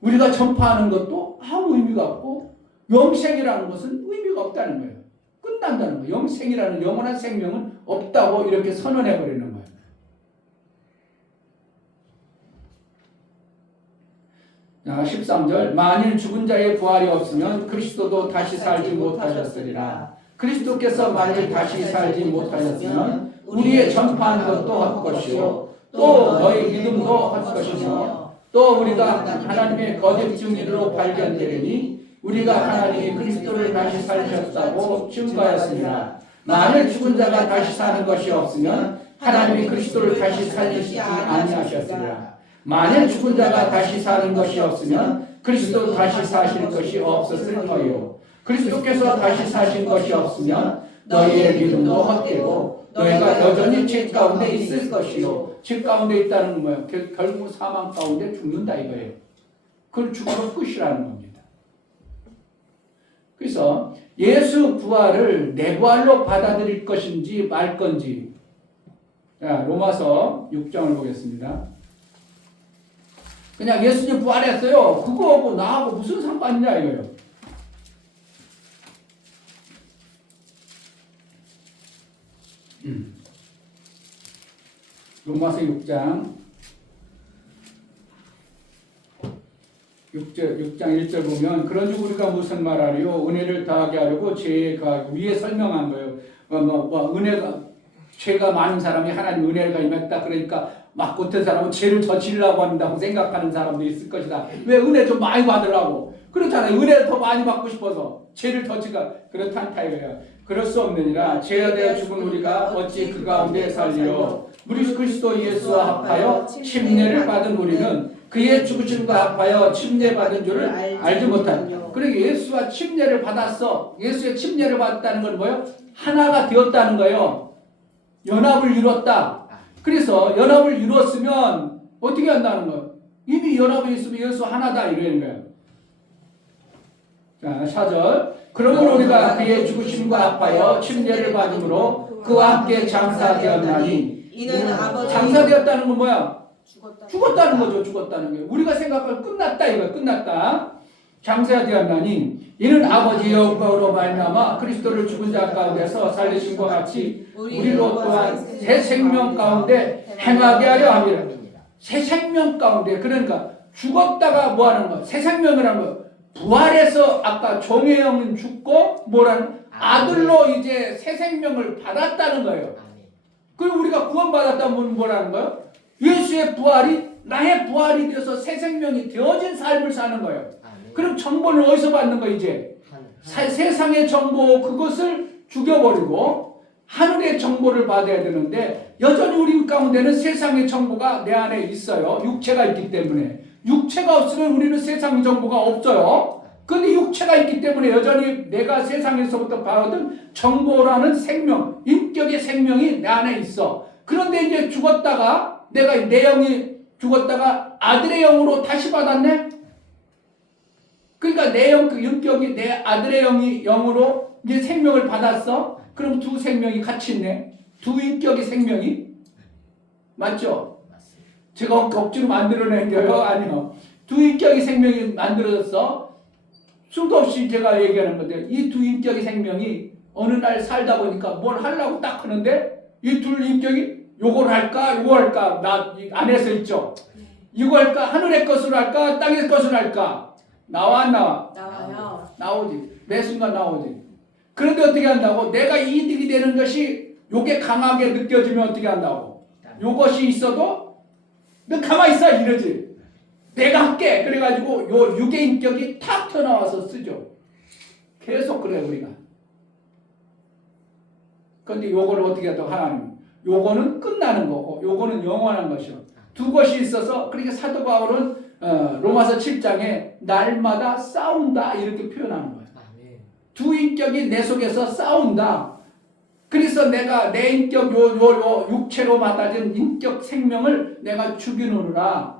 우리가 전파하는 것도 아무 의미가 없고 영생이라는 것은 의미가 없다는 거예요. 끝난다는 거예요. 영생이라는 영원한 생명은 없다고 이렇게 선언해버리는 거예요. 자, 13절 만일 죽은 자의 부활이 없으면 그리스도도 다시 살지 못하셨으리라. 그리스도께서 만일 다시 살지 못하셨으면 우리의 전파하는 것도 헛것이요 또 너희 믿음도 헛것이며 또 우리가 하나님의 거짓 증인으로 발견되리니 우리가 하나님이 그리스도를 다시 살리셨다고 증거하였습니다. 만일 죽은 자가 다시 사는 것이 없으면 하나님이 그리스도를 다시 살리시지 아니하셨으리라. 만일 죽은 자가 다시 사는 것이 없으면 그리스도 다시 사실 것이 없었을 터이요 그리스도께서 다시 사신 것이 없으면 너희의 믿음도 헛되고 너희가 여전히 죄 가운데 있을 것이요 죄 가운데 있다는 건 뭐예요? 결국 사망 가운데 죽는다 이거예요. 그걸 죽으면 끝이라는 겁니다. 그래서 예수 부활을 내 부활로 받아들일 것인지 말 건지. 자, 로마서 6장을 보겠습니다. 그냥 예수님 부활했어요. 그거하고 나하고 무슨 상관이냐 이거예요. 로마서 6장 1절 보면 그런즉 우리가 무슨 말하리요 은혜를 더하게 하려고 죄에 가하고 위에 설명한 거예요. 은혜가 죄가 많은 사람이 하나님 은혜가 임했다. 그러니까 막 못한 사람은 죄를 저지르려고 한다고 생각하는 사람도 있을 것이다. 왜 은혜 좀 많이 받으려고 그렇잖아요. 은혜를 더 많이 받고 싶어서 죄를 더 지가 그렇다는 타입이에요. 그럴 수 없느니라. 죄에 대해 죽은 우리가 어찌 그 가운데 살리요. 우리 그리스도 예수와 합하여 침례를 받은 우리는 그의 죽으심과 합하여 침례받은 줄을 알지 못한다. 그러니까 예수와 침례를 받았어. 예수의 침례를 받았다는 건 뭐예요? 하나가 되었다는 거예요. 연합을 이뤘다. 그래서 연합을 이뤘으면 어떻게 한다는 거예요? 이미 연합이 있으면 예수 하나다 이러는 거예요. 자, 4절. 그러므로 우리가 그의 죽으심과 합하여 침례를 받음으로 그와 함께 장사되었나니. 이는 아버지 장사되었다는 건 뭐야? 죽었다는 거죠. 죽었다는 게. 우리가 생각할 끝났다 이거 끝났다. 장사되었나니 이는 아버지의 영광으로 말미암아 그리스도를 죽은 자 가운데서 살리심과 같이 우리로 또한 새 생명 가운데 행하게 하려 함이라. 새 생명 가운데 그러니까 죽었다가 뭐 하는 거? 새 생명이라는 거. 부활해서 아까 종의 영은 죽고 뭐라는 아들로 이제 새 생명을 받았다는 거예요. 그리고 우리가 구원받았다면 뭐라는 거예요? 예수의 부활이 나의 부활이 되어서 새 생명이 되어진 삶을 사는 거예요. 그럼 정보를 어디서 받는 거예요? 이제 세상의 정보 그것을 죽여버리고 하늘의 정보를 받아야 되는데 여전히 우리 가운데는 세상의 정보가 내 안에 있어요. 육체가 있기 때문에. 육체가 없으면 우리는 세상의 정보가 없어요. 그런데 육체가 있기 때문에 여전히 내가 세상에서부터 받은 정보라는 생명, 인격의 생명이 내 안에 있어. 그런데 이제 죽었다가 내가 내 영이 죽었다가 아들의 영으로 다시 받았네? 그러니까 내 영, 그 인격이 내 아들의 영이 영으로 이제 생명을 받았어? 그럼 두 생명이 같이 있네? 두 인격의 생명이? 맞죠? 제가 억지로 만들어낸 거요? 아니요. 두 인격의 생명이 만들어졌어. 수도 없이 제가 얘기하는 건데 이 두 인격의 생명이 어느 날 살다 보니까 뭘 하려고 딱 하는데 이 둘 인격이 요걸 할까 요거 할까 나 안에서 있죠. 이거 할까 하늘의 것으로 할까 땅의 것으로 할까 나와 안 나와? 나와요. 나오지. 매 순간 나오지. 그런데 어떻게 한다고? 내가 이득이 되는 것이 요게 강하게 느껴지면 어떻게 한다고? 요것이 있어도 너 가만히 있어 이러지. 내가 할게. 그래가지고 요 육의 인격이 탁 튀어나와서 쓰죠. 계속 그래 우리가. 그런데 요거를 어떻게 한다고 하나님. 요거는 끝나는 거고 요거는 영원한 것이요. 두 것이 있어서 그러니까 사도 바울은 로마서 7장에 날마다 싸운다 이렇게 표현하는 거예요. 두 인격이 내 속에서 싸운다. 그래서 내가 내 인격 요 육체로 받아진 인격 생명을 내가 죽이노라.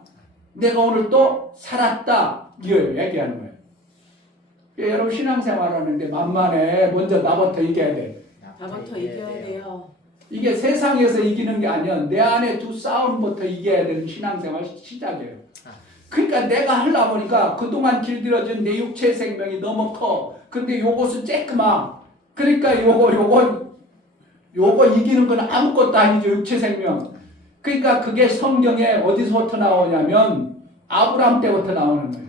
내가 오늘 또 살았다. 이거예요. 얘기하는 거예요. 여러분 신앙생활 하는데 만만해. 먼저 나부터 이겨야 돼. 나부터 이겨야 돼요. 이게 세상에서 이기는 게 아니야. 내 안에 두 싸움부터 이겨야 되는 신앙생활 시작이에요. 그러니까 내가 하려고 보니까 그동안 길들여진 내 육체 생명이 너무 커. 근데 요것은 쬐끄마. 그러니까 요거 이기는 건 아무것도 아니죠. 육체 생명. 그러니까 그게 성경에 어디서부터 나오냐면 아브라함 때부터 나오는 거예요.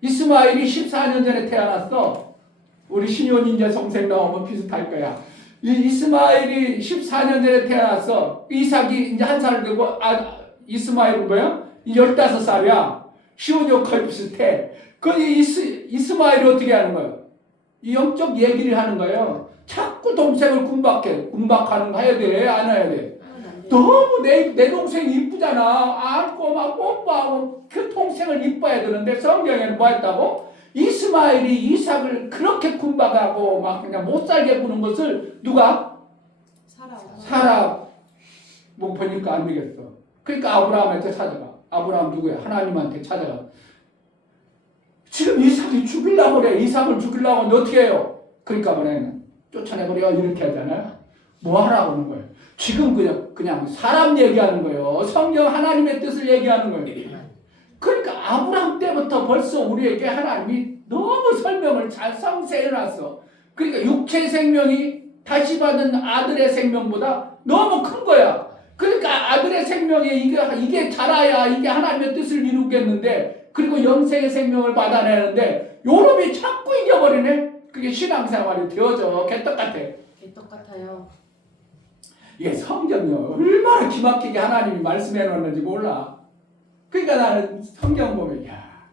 이스마엘이 14년 전에 태어났어. 우리 신효는 이제 동생 나오면 비슷할 거야. 이 이스마엘이 14년 전에 태어났어. 이삭이 이제 1살 되고, 이스마엘은 뭐야? 15살이야. 시온이 거의 비슷해. 그 이스마엘이 어떻게 하는 거예요? 이 영적 얘기를 하는 거예요. 자꾸 동생을 군박하는 거 해야 돼? 안 해야 돼? 너무 내 동생이 이쁘잖아. 안고 막 뽀뽀하고 그 동생을 이뻐야 되는데 성경에는 뭐 했다고? 이스마엘이 이삭을 그렇게 군박하고 막 그냥 못 살게 구는 것을 누가? 사라. 뭐 보니까 안 되겠어. 그러니까 아브라함한테 찾아가. 아브라함 누구야? 하나님한테 찾아가. 지금 이삭이 죽이려고 그래. 이삭을 죽이려고 하는데 어떻게 해요? 그러니까 뭐래? 쫓아내버려. 이렇게 하잖아요. 뭐 하라고 하는 거예요? 지금 그냥 사람 얘기하는 거예요. 성경 하나님의 뜻을 얘기하는 거예요. 그러니까 아브라함 때부터 벌써 우리에게 하나님이 너무 설명을 잘 상세해놨어. 그러니까 육체의 생명이 다시 받은 아들의 생명보다 너무 큰 거야. 그러니까 아들의 생명이 이게 자라야 이게 하나님의 뜻을 이루겠는데, 그리고 영생의 생명을 받아내는데 요놈이 자꾸 이겨버리네. 그게 신앙생활이 되어져. 개떡같아. 개떡같아요. 이게 성경이 얼마나 기막히게 하나님이 말씀해 놓는지 몰라. 그러니까 나는 성경 보면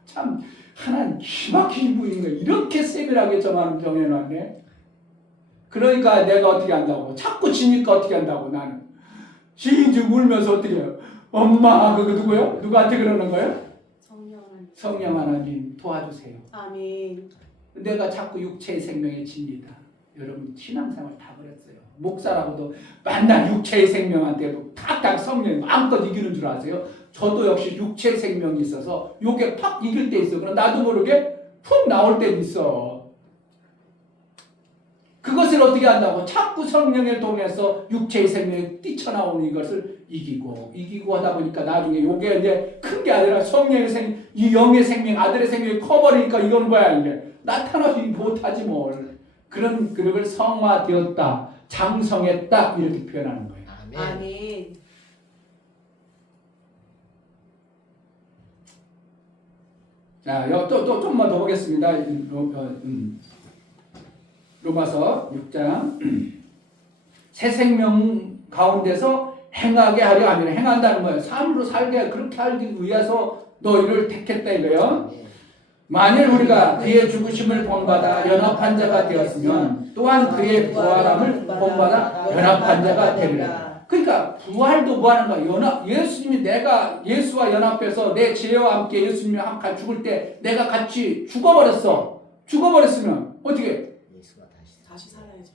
참 하나님 기막히신 분인 거야. 이렇게 세밀하게 정해놨네. 그러니까 내가 어떻게 한다고? 자꾸 지니까 어떻게 한다고? 나는 징징 울면서 어떻게 해요? 엄마 그거 누구요? 누구한테 그러는 거예요? 성령 하나님 도와주세요. 아멘. 내가 자꾸 육체의 생명에 집니다. 여러분 신앙생활 다 그랬어요. 목사라고도 맨날 육체의 생명한테도 탁탁 성령이 마음껏 이기는 줄 아세요? 저도 역시 육체의 생명이 있어서 요게 팍 이길 때 있어. 그럼 나도 모르게 푹 나올 때 있어. 그것을 어떻게 한다고? 자꾸 성령을 통해서 육체의 생명이 뛰쳐나오는 이것을 이기고 하다 보니까 나중에 요게 이제 큰 게 아니라 성령의 생명, 이 영의 생명, 아들의 생명이 커버리니까 이건 뭐야 이게 나타나지 못하지 뭘. 그런 그릇을 성화되었다, 장성했다 이렇게 표현하는 거예요. 아멘. 자, 또 좀만 더 보겠습니다. 로마서 6장 새 생명 가운데서 행하게 하려 하면 행한다는 거예요. 삶으로 살게 그렇게 하기 위해서 너희를 택했다 이거예요. 만일 우리가 그의 죽으심을 본받아 연합한 자가 되었으면 또한 그의 부활함을 본받아 연합한 자가 되리라. 그러니까 부활도 뭐 하는 거야? 예수님이 내가 예수와 연합해서 내 죄와 함께 예수님이 함께 죽을 때 내가 같이 죽어버렸으면 어떻게? 다시 살아야죠.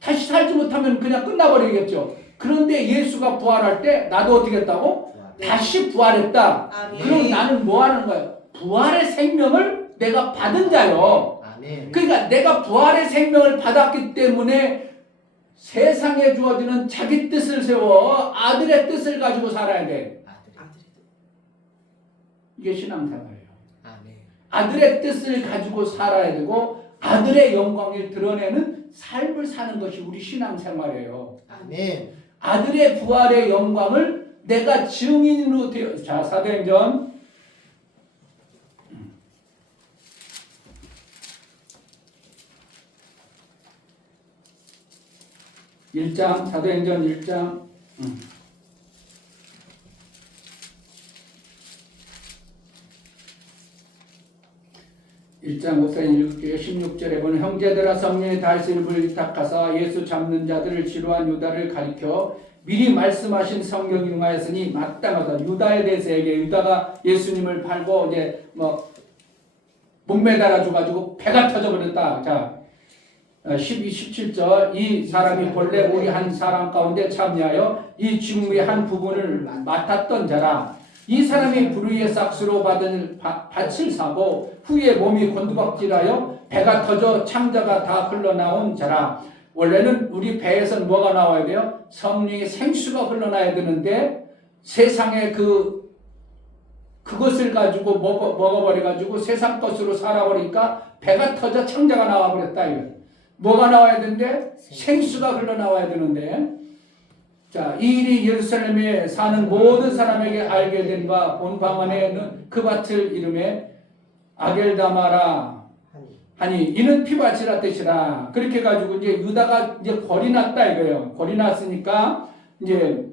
다시 살지 못하면 그냥 끝나버리겠죠. 그런데 예수가 부활할 때 나도 어떻게 했다고? 다시 부활했다. 아멘. 그럼 나는 뭐 하는 거야? 부활의 생명을 내가 받은 자요. 아멘. 그러니까 내가 부활의 생명을 받았기 때문에 세상에 주어지는 자기 뜻을 세워 아들의 뜻을 가지고 살아야 돼. 이게 신앙생활이에요. 아멘. 아들의 뜻을 가지고 살아야 되고 아들의 영광을 드러내는 삶을 사는 것이 우리 신앙생활이에요. 아멘. 아들의 부활의 영광을 내가 증인으로 되어. 자, 사도행전 1장, 사도행전 1장 1장 목사님 읽을게요. 16절에 보면 형제들아 성령의 다스림을 위탁하사 예수 잡는 자들을 지루한 유다를 가리켜 미리 말씀하신 성경이 응하였으니 마땅하다. 유다에 대해서 얘기해. 유다가 예수님을 팔고 이제 목매달아 줘가지고 배가 터져버렸다. 자, 12, 17절 이 사람이 본래 우리 한 사람 가운데 참여하여 이 직무의 한 부분을 맡았던 자라. 이 사람이 불의의 싹수로 받은 밭을 사고 후에 몸이 곤두박질하여 배가 터져 창자가 다 흘러나온 자라. 원래는 우리 배에서는 뭐가 나와야 돼요? 성령의 생수가 흘러나야 되는데 세상에 그것을 가지고 먹어버려가지고 세상 것으로 살아버리니까 배가 터져 창자가 나와버렸다. 이거. 뭐가 나와야 되는데? 생수가 흘러나와야 되는데. 자, 이 일이 예루살렘에 사는 모든 사람에게 알게 된 바 본 방언에는 그 밭을 이름에 아겔다마라 하니 이는 피바치라 뜻이라. 그렇게 해가지고 이제 유다가 이제 골이 났다 이거예요. 골이 났으니까 이제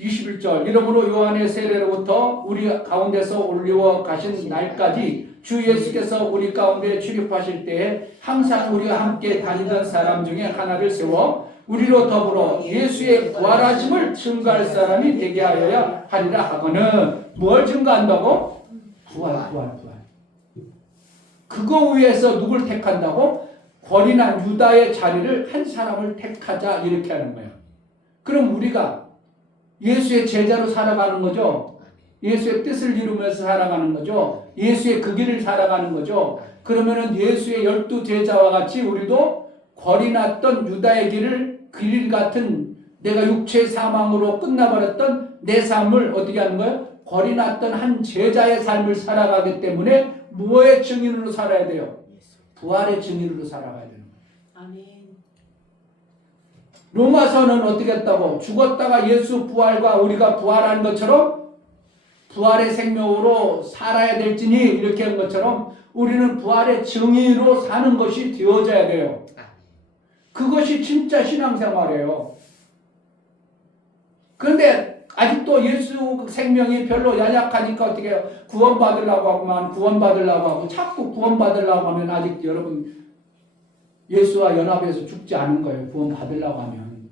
21절 이러므로 요한의 세례로부터 우리 가운데서 올리워 가신 날까지 주 예수께서 우리 가운데 출입하실 때에 항상 우리와 함께 다니던 사람 중에 하나를 세워 우리로 더불어 예수의 부활하심을 증거할 사람이 되게 하여야 하리라 하거늘. 뭘 증거한다고? 부활. 그거 위해서 누굴 택한다고? 골이 난 유다의 자리를 한 사람을 택하자 이렇게 하는 거예요. 그럼 우리가 예수의 제자로 살아가는 거죠. 예수의 뜻을 이루면서 살아가는 거죠. 예수의 그 길을 살아가는 거죠. 그러면은 예수의 12 제자와 같이 우리도 골이 났던 유다의 길 같은 내가 육체의 사망으로 끝나버렸던 내 삶을 어떻게 하는 거예요? 골이 났던 한 제자의 삶을 살아가기 때문에 무엇의 증인으로 살아야 돼요? 부활의 증인으로 살아가야 되는 거예요. 아멘. 로마서는 어떻게 했다고? 죽었다가 예수 부활과 우리가 부활한 것처럼 부활의 생명으로 살아야 될지니 이렇게 한 것처럼 우리는 부활의 증인으로 사는 것이 되어져야 돼요. 그것이 진짜 신앙생활이에요. 그런데 아직도 예수 생명이 별로 연약하니까 어떻게 해요? 구원받으려고 하고 자꾸 구원받으려고 하면 아직 여러분 예수와 연합해서 죽지 않은 거예요. 구원받으려고 하면.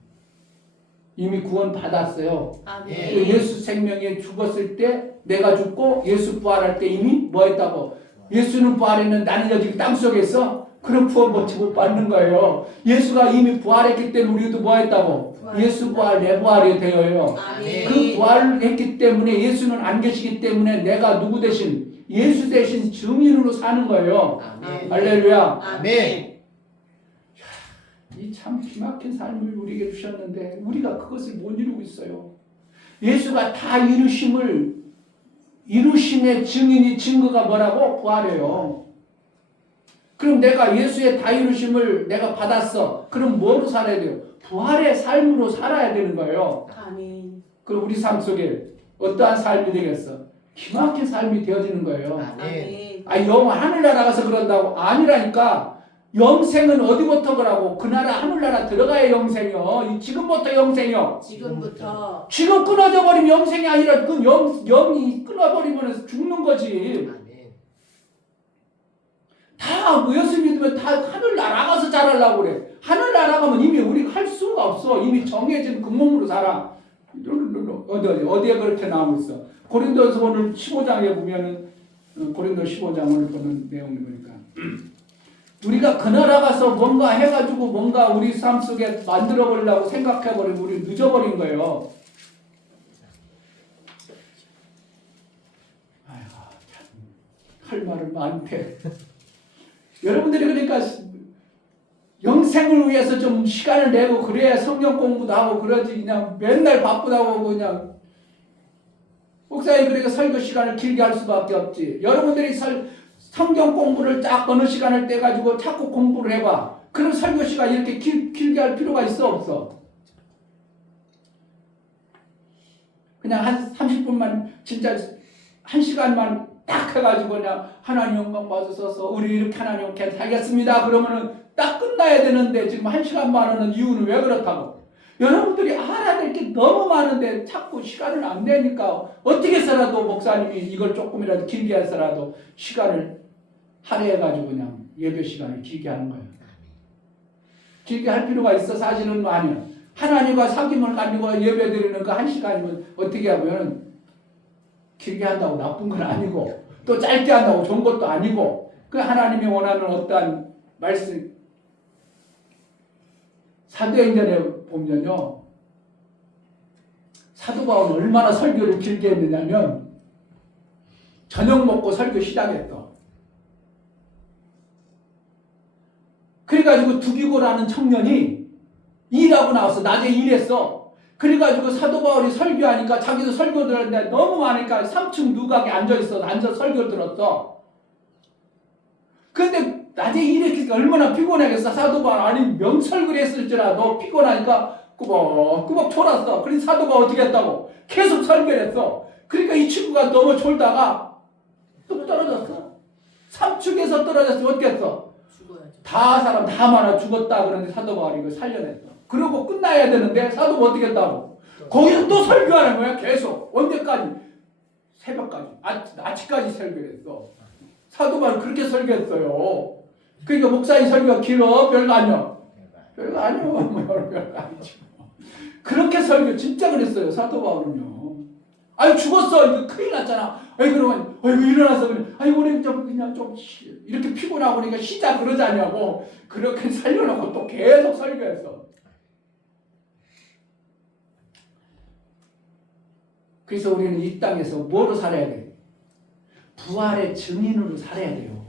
이미 구원받았어요. 아멘. 예수 생명이 죽었을 때 내가 죽고 예수 부활할 때 이미 뭐 했다고? 예수는 부활했는데 나는 아직 땅속에 있어? 그럼 구원 못 받는 거예요. 예수가 이미 부활했기 때문에 우리도 뭐 했다고? 예수 부활, 내 부활이 되어요. 아멘. 그 부활했기 때문에 예수는 안 계시기 때문에 내가 누구 대신? 예수 대신 증인으로 사는 거예요. 아멘. 할렐루야. 아멘. 이 참 기막힌 삶을 우리에게 주셨는데 우리가 그것을 못 이루고 있어요. 예수가 다 이루심의 증거가 뭐라고? 부활이에요. 그럼 내가 예수의 다 이루심을 내가 받았어. 그럼 뭐로 살아야 돼요? 부활의 삶으로 살아야 되는 거예요. 아멘. 그럼 우리 삶 속에 어떠한 삶이 되겠어? 기막힌 삶이 되어지는 거예요. 아멘. 하늘나라 가서 그런다고? 아니라니까. 영생은 어디부터 그러고? 그 나라 하늘나라 들어가야 영생이요. 지금부터 영생이요. 지금부터. 지금 끊어져 버리면 영생이 아니라 그 영이 끊어버리면 죽는 거지. 다 예수 믿으면 다 하늘나라 가서 잘하려고 그래. 하늘나라 가면 이미 우리가 할 수가 없어. 이미 정해진 그 몸으로 살아. 어디에 그렇게 나오고 있어. 고린도서 오늘 15장에 보면은 고린도 15장 오늘 보는 내용이 보니까 우리가 그 나라 가서 뭔가 해가지고 뭔가 우리 삶 속에 만들어 보려고 생각해버리면 우리 늦어버린 거예요. 아이고 참 할 말은 많대. 여러분들이 그러니까 영생을 위해서 좀 시간을 내고 그래야 성경 공부도 하고 그러지 그냥 맨날 바쁘다고 그냥 목사님 그러니까 설교 시간을 길게 할 수밖에 없지. 여러분들이 성경 공부를 딱 어느 시간을 떼가지고 자꾸 공부를 해봐. 그럼 설교 시간 이렇게 길게 할 필요가 있어 없어? 그냥 한 30분만 진짜 1시간만 딱 해가지고 그냥 하나님 영광 받으셔서 우리 이렇게 하나님 이렇게 살겠습니다. 그러면은 딱 끝나야 되는데 지금 1시간만 하는 이유는 왜 그렇다고? 여러분들이 알아야 될 게 너무 많은데 자꾸 시간을 안 내니까 어떻게 해서라도 목사님이 이걸 조금이라도 길게 해서라도 시간을 할애해가지고 그냥 예배 시간을 길게 하는 거예요. 길게 할 필요가 있어? 사실은 아니야. 하나님과 사귐을 가지고 예배 드리는 그 1시간이면 어떻게 하면 길게 한다고 나쁜 건 아니고 또 짧게 한다고 좋은 것도 아니고 그 하나님이 원하는 어떠한 말씀 사도행전에 보면요 사도 바울은 얼마나 설교를 길게 했느냐면 저녁 먹고 설교 시작했어. 그래가지고 두기고라는 청년이 일하고 나와서 낮에 일했어. 그래가지고 사도 바울이 설교하니까 자기도 설교 들었는데 너무 많으니까 3층 누각에 앉아있어. 앉아서 설교 들었어. 근데 낮에 일했으니까 얼마나 피곤하겠어. 사도 바울 아니 명설교를 했을지라도 피곤하니까 꾸벅꾸벅 졸았어. 그래서 사도 바울 어떻게 했다고? 계속 설교를 했어. 그러니까 이 친구가 너무 졸다가 뚝 떨어졌어. 삼축에서 떨어졌으면 어떻게 했어? 죽어야죠. 다 사람 다 많아 죽었다 그러는데 사도 바울이 이걸 살려냈어. 그리고 끝나야 되는데 사도 바울이 어떻게 했다고? 거기서 또 설교하는 거야 계속. 언제까지? 새벽까지 아침까지 설교했어. 사도 바울이 그렇게 설교했어요. 그러니까 목사님 설교가 길어? 별거 아니야. 별거 아니야. 뭐 별거 아니죠. 그렇게 설교 진짜 그랬어요. 사도 바울은요. 아니 죽었어. 이거 큰일 났잖아. 아이 그러면 아이고 일어나서 그래. 아이고 우리 좀 그냥 좀 이렇게 피곤하고 그러니까 쉬자 그러자냐고. 그렇게 살려놓고 또 계속 설교했어. 그래서 우리는 이 땅에서 뭐로 살아야 돼? 부활의 증인으로 살아야 돼요.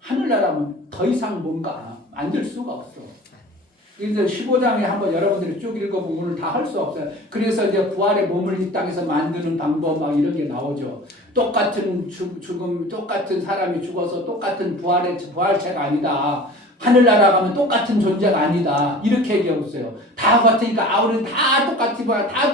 하늘나라면 더 이상 뭔가 만들 수가 없어. 그래서 15장에 한번 여러분들이 쭉 읽어보면 오늘 다 할 수 없어요. 그래서 이제 부활의 몸을 이 땅에서 만드는 방법 막 이런 게 나오죠. 똑같은 죽음, 똑같은 사람이 죽어서 똑같은 부활체가 아니다. 하늘나라 가면 똑같은 존재가 아니다. 이렇게 얘기하고 있어요. 다 같으니까 우리는 다 똑같이 봐야 다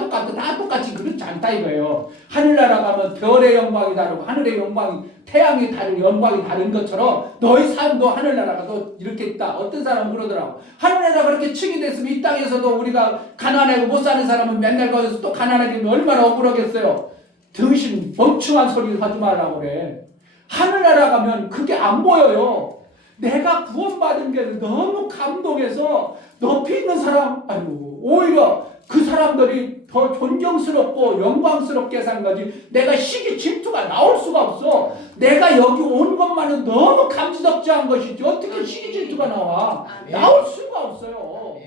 똑같이 그렇지 않다 이거예요. 하늘나라 가면 별의 영광이 다르고 하늘의 영광이 태양이 다른 영광이 다른 것처럼 너희 삶도 하늘나라가 또 이렇게 있다. 어떤 사람은 그러더라고. 하늘나라가 그렇게 층이 됐으면 이 땅에서도 우리가 가난하고 못 사는 사람은 맨날 거기서 또 가난하게 얼마나 억울하겠어요. 등신 멍청한 소리 하지 말라고 그래. 하늘나라 가면 그게 안 보여요. 내가 구원받은 게 너무 감동해서 높이 있는 사람, 아이고, 오히려 그 사람들이 더 존경스럽고 영광스럽게 산 거지. 내가 시기 질투가 나올 수가 없어. 내가 여기 온 것만은 너무 감지덕지한 것이지. 어떻게 시기 질투가 나와? 나올 수가 없어요.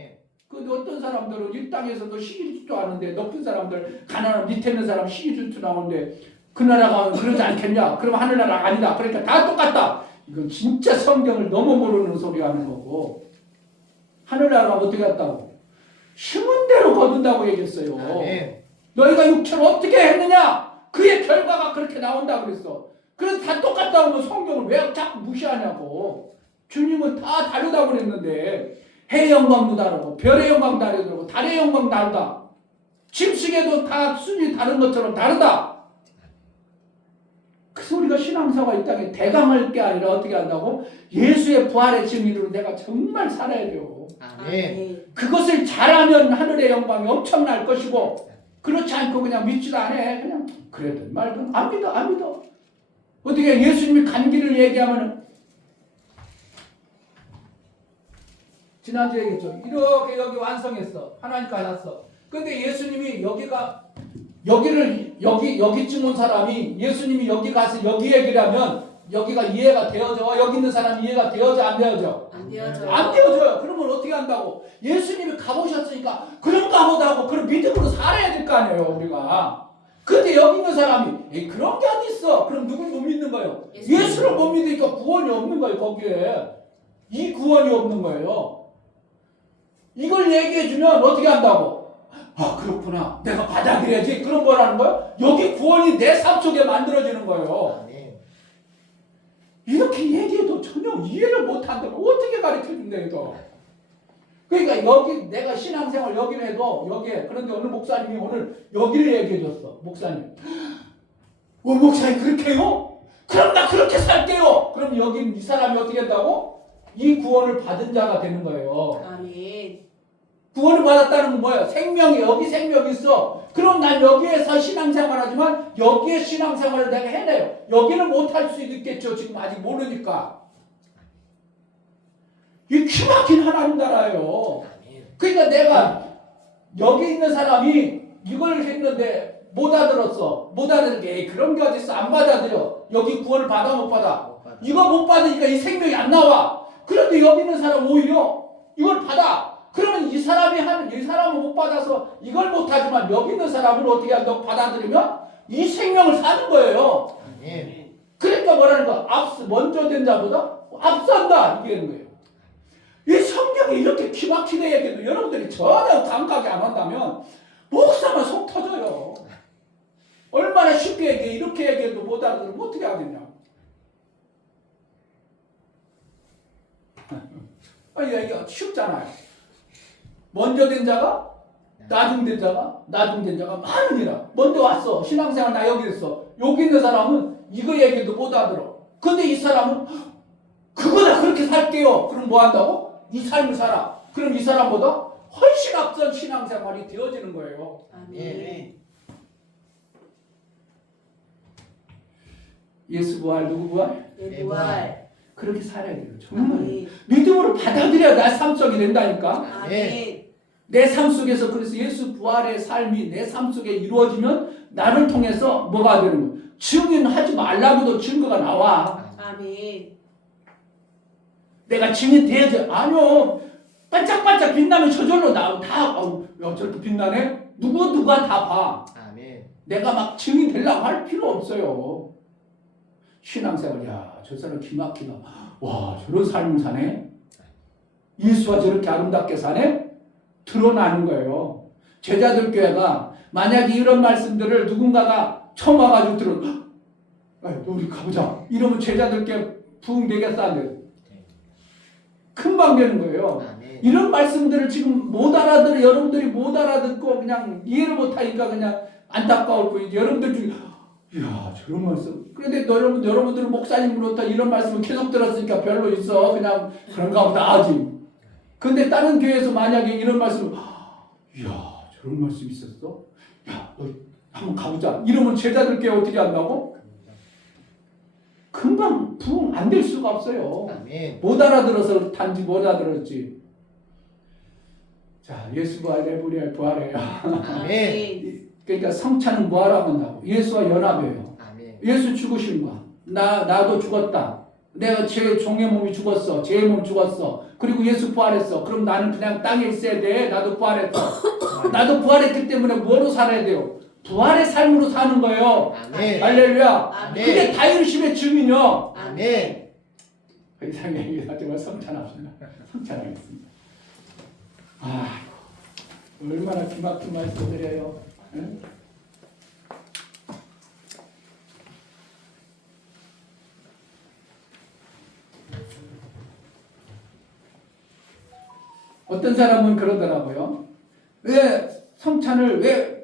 근데 어떤 사람들은 이 땅에서도 시기 질투 하는데 높은 사람들, 가난한 밑에 있는 사람 시기 질투 나오는데 그 나라가 그러지 않겠냐? 그럼 하늘나라가 아니다. 그러니까 다 똑같다. 이건 진짜 성경을 너무 모르는 소리 하는 거고. 하늘나라가 어떻게 했다고? 심은 대로 거둔다고 얘기했어요. 너희가 육체로 어떻게 했느냐? 그의 결과가 그렇게 나온다고 그랬어. 그래서 다 똑같다고 하면 성경을 왜 자꾸 무시하냐고. 주님은 다 다르다고 그랬는데 해의 영광도 다르고 별의 영광도 다르고 달의 영광 다르다. 짐승에도 다 순위 다른 것처럼 다르다. 그래서 우리가 신앙생활 이 땅에 대강할 게 아니라 어떻게 한다고? 예수의 부활의 증인으로 내가 정말 살아야 돼요. 아멘. 그것을 잘하면 하늘의 영광이 엄청날 것이고 그렇지 않고 그냥 믿지도 않아. 그냥 그래든 말든 안 믿어. 어떻게 예수님이 간기를 얘기하면은 지난주에 얘기했죠. 이렇게 여기 완성했어. 하나님 받았어. 근데 예수님이 여기쯤 온 사람이 예수님이 여기 가서 여기 얘기를 하면 여기가 이해가 되어져? 여기 있는 사람이 이해가 되어져? 안 되어져? 안 되어져요. 안 되어져요. 그러면 어떻게 한다고? 예수님이 가보셨으니까 그런가 보다 하고 그런 믿음으로 살아야 될 거 아니에요, 우리가. 근데 여기 있는 사람이 그런 게 어디 있어? 그럼 누굴 못 믿는 거예요? 예수를 못 믿으니까 구원이 없는 거예요, 거기에. 이 구원이 없는 거예요. 이걸 얘기해 주면 어떻게 한다고? 아 그렇구나. 내가 받아들여야지. 그런 거라는 거예요? 여기 구원이 내 삶 속에 만들어지는 거예요. 이렇게 얘기해도 전혀 이해를 못한다면 어떻게 가르쳐준다 이거. 그러니까 여기 내가 신앙생활 여기를 해도 여기에 그런데 어느 목사님이 오늘 여기를 얘기해줬어. 목사님. 목사님 그렇게 해요? 그럼 나 그렇게 살게요. 그럼 여기 이 사람이 어떻게 한다고? 이 구원을 받은 자가 되는 거예요. 아멘. 구원을 받았다는 건 뭐예요? 생명이 여기 생명이 있어. 그럼 난 여기에서 신앙생활하지만 여기에 신앙생활을 내가 해내요. 여기는 못할 수 있겠죠. 지금 아직 모르니까. 이 기막힌 하나님 나라예요. 그러니까 내가 여기 있는 사람이 이걸 했는데 못 알아들었어. 못 알아들게 그런 게 어딨어. 안 받아들여. 여기 구원을 받아 못 받아. 이거 못 받으니까 이 생명이 안 나와. 그런데 여기 있는 사람 오히려 이걸 받아. 그러면 이 사람은 못 받아서 이걸 못하지만 여기 있는 사람을 어떻게 한다고 받아들이면 이 생명을 사는 거예요. 그러니까 뭐라는 거야? 먼저 된 자보다 앞선다. 이게 되는 거예요. 이 성경이 이렇게 기막히게 얘기해도 여러분들이 전혀 감각이 안 온다면 목사만 속 터져요. 얼마나 쉽게 얘기해. 이렇게 얘기해도 못 알아들으면 어떻게 하겠냐. 아니 얘기가 쉽잖아요. 먼저 된 자가 나중 된 자가 많으니라. 먼저 왔어. 신앙생활 나 여기 있어. 여기 있는 사람은 이거 얘기도 못 알아들어. 근데 이 사람은 그거다 그렇게 살게요. 그럼 뭐 한다고? 이 삶을 살아. 그럼 이 사람보다 훨씬 앞선 신앙생활이 되어지는 거예요. 아멘. 예수 부활, 누구 부활? 내 부활. 그렇게 살아야 돼요. 정말 아멘. 믿음으로 받아들여야 내 삶 속이 된다니까. 아멘. 내 삶 속에서 그래서 예수 부활의 삶이 내 삶 속에 이루어지면 나를 통해서 뭐가 되는 거예요? 증인하지 말라고도 증거가 나와. 아멘. 내가 증인 돼야지. 아니요. 반짝반짝 빛나면 저절로 나 다 야, 저렇게 빛나네? 누가 다 봐. 아멘. 내가 막 증인 되려고 할 필요 없어요. 신앙생활, 야, 저 사람 기막히다. 와, 저런 삶을 사네? 예수와 저렇게 아름답게 사네? 드러나는 거예요. 제자들 교회가 만약에 이런 말씀들을 누군가가 처음 와가지고 우리 가보자. 이러면 제자들 교회 부흥되겠어, 안 돼? 금방 되는 거예요. 아멘. 이런 말씀들을 지금 못 알아들어, 여러분들이 못 알아듣고 그냥 이해를 못하니까 그냥 안타까울 뿐이지. 여러분들 중에 이야, 저런 말씀. 그런데 여러분들은 목사님으로부터 이런 말씀을 계속 들었으니까 별로 있어. 그냥 그런가 보다 하지. 근데 다른 교회에서 만약에 이런 말씀을 이야, 저런 말씀 있었어? 야, 너 한번 가보자. 이러면 제자들 교회 어떻게 한다고? 금방 부흥 안 될 수가 없어요. 아멘. 못 알아들어서 단지 못 알아들었지. 자, 예수 부활, 내 부활해요. 아멘. 그러니까 성찬은 뭐하라고 한다고? 예수와 연합해요. 아멘. 예수 죽으심과 나도 죽었다. 내가 제 종의 몸이 죽었어. 제 몸 죽었어. 그리고 예수 부활했어. 그럼 나는 그냥 땅에 있어야 돼. 나도 부활했어. 나도 부활했기 때문에 뭐로 살아야 돼요? 부활의 삶으로 사는 거예요. 아멘. 할렐루야. 아멘. 그게 다이루심의 증이요. 아멘. 그 이상 얘기하지만 성찬합시다. 성찬하겠습니다. 아, 얼마나 기막힌 말씀드려요. 응? 어떤 사람은 그러더라고요. 왜 성찬을 왜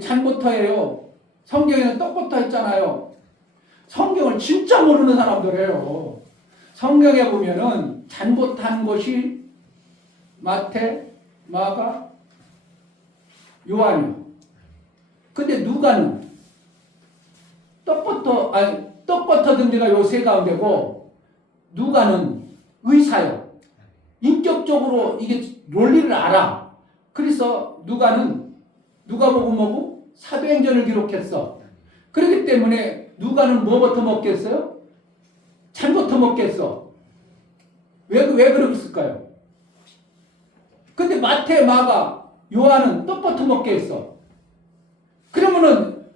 잔부터 해요? 성경에는 떡부터 했잖아요. 성경을 진짜 모르는 사람들이에요. 성경에 보면은 잔부터 한 것이 마태, 마가, 요한이요. 근데 누가는 떡부터 든 데가 요 세 가운데고 누가는 의사요. 인격적으로 이게 논리를 알아. 그래서 누가복음 뭐고 사도행전을 기록했어. 그렇기 때문에 누가는 뭐부터 먹겠어요? 잔부터 먹겠어. 왜 그랬을까요? 근데 마태, 마가, 요한은 떡부터 먹게 했어. 그러면은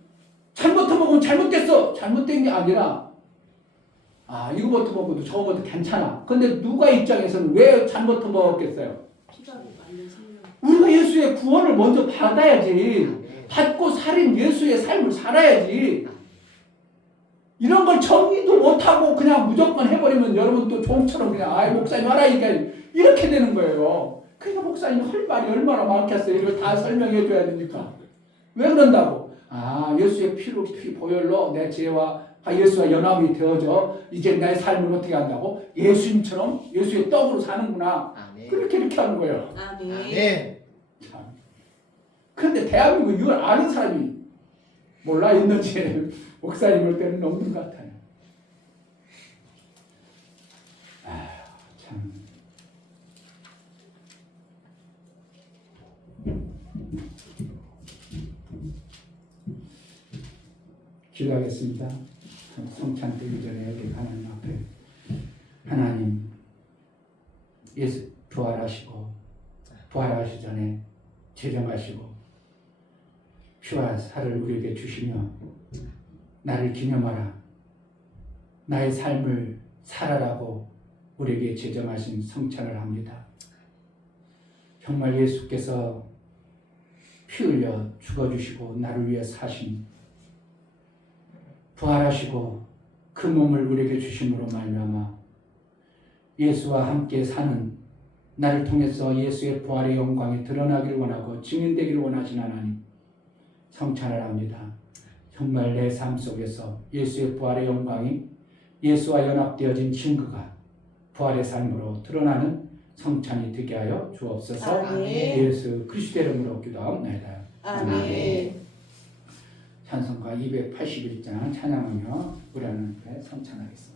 잔부터 먹으면 잘못됐어. 잘못된 게 아니라 이거부터 먹어도 저거부터 괜찮아. 근데 누가 입장에서는 왜 잔부터 먹었겠어요? 피가 말린 생명. 우리가 예수의 구원을 먼저 받아야지. 받고 살인 예수의 삶을 살아야지. 이런 걸 정리도 못하고 그냥 무조건 해버리면 여러분 또 종처럼 그냥 목사님 하라니까 이렇게 되는 거예요. 그러니까 목사님 할 말이 얼마나 많겠어요. 이걸 다 설명해 줘야 되니까. 왜 그런다고? 예수의 피 보혈로 내 죄와 예수와 연합이 되어져 이제 내 삶을 어떻게 한다고? 예수님처럼 예수의 떡으로 사는구나. 아멘. 그렇게 하는 거예요. 아멘. 아멘. 참. 그런데 대한민국 이걸 아는 사람이 몰라 있는지 목사님 올 때는 없는 것 같아요. 참. 기도하겠습니다. 성찬 드리기 전에 여기 하나님 앞에 하나님 예수 부활하시기 전에 제정하시고 피와 살을 우리에게 주시며 나를 기념하라 나의 삶을 살아라고 우리에게 제정하신 성찬을 합니다. 정말 예수께서 피 흘려 죽어주시고 나를 위해 사신 부활하시고 그 몸을 우리에게 주심으로 말미암아 예수와 함께 사는 나를 통해서 예수의 부활의 영광이 드러나기를 원하고 증인되기를 원하신 하나님 성찬을 합니다. 정말 내 삶 속에서 예수의 부활의 영광이 예수와 연합되어진 증거가 부활의 삶으로 드러나는 성찬이 되게 하여 주옵소서. 아멘. 예수 그리스도의 이름으로 기도하옵나이다. 아멘. 찬송가 281장 찬양하며 우리 하나님께 성찬하겠습니다.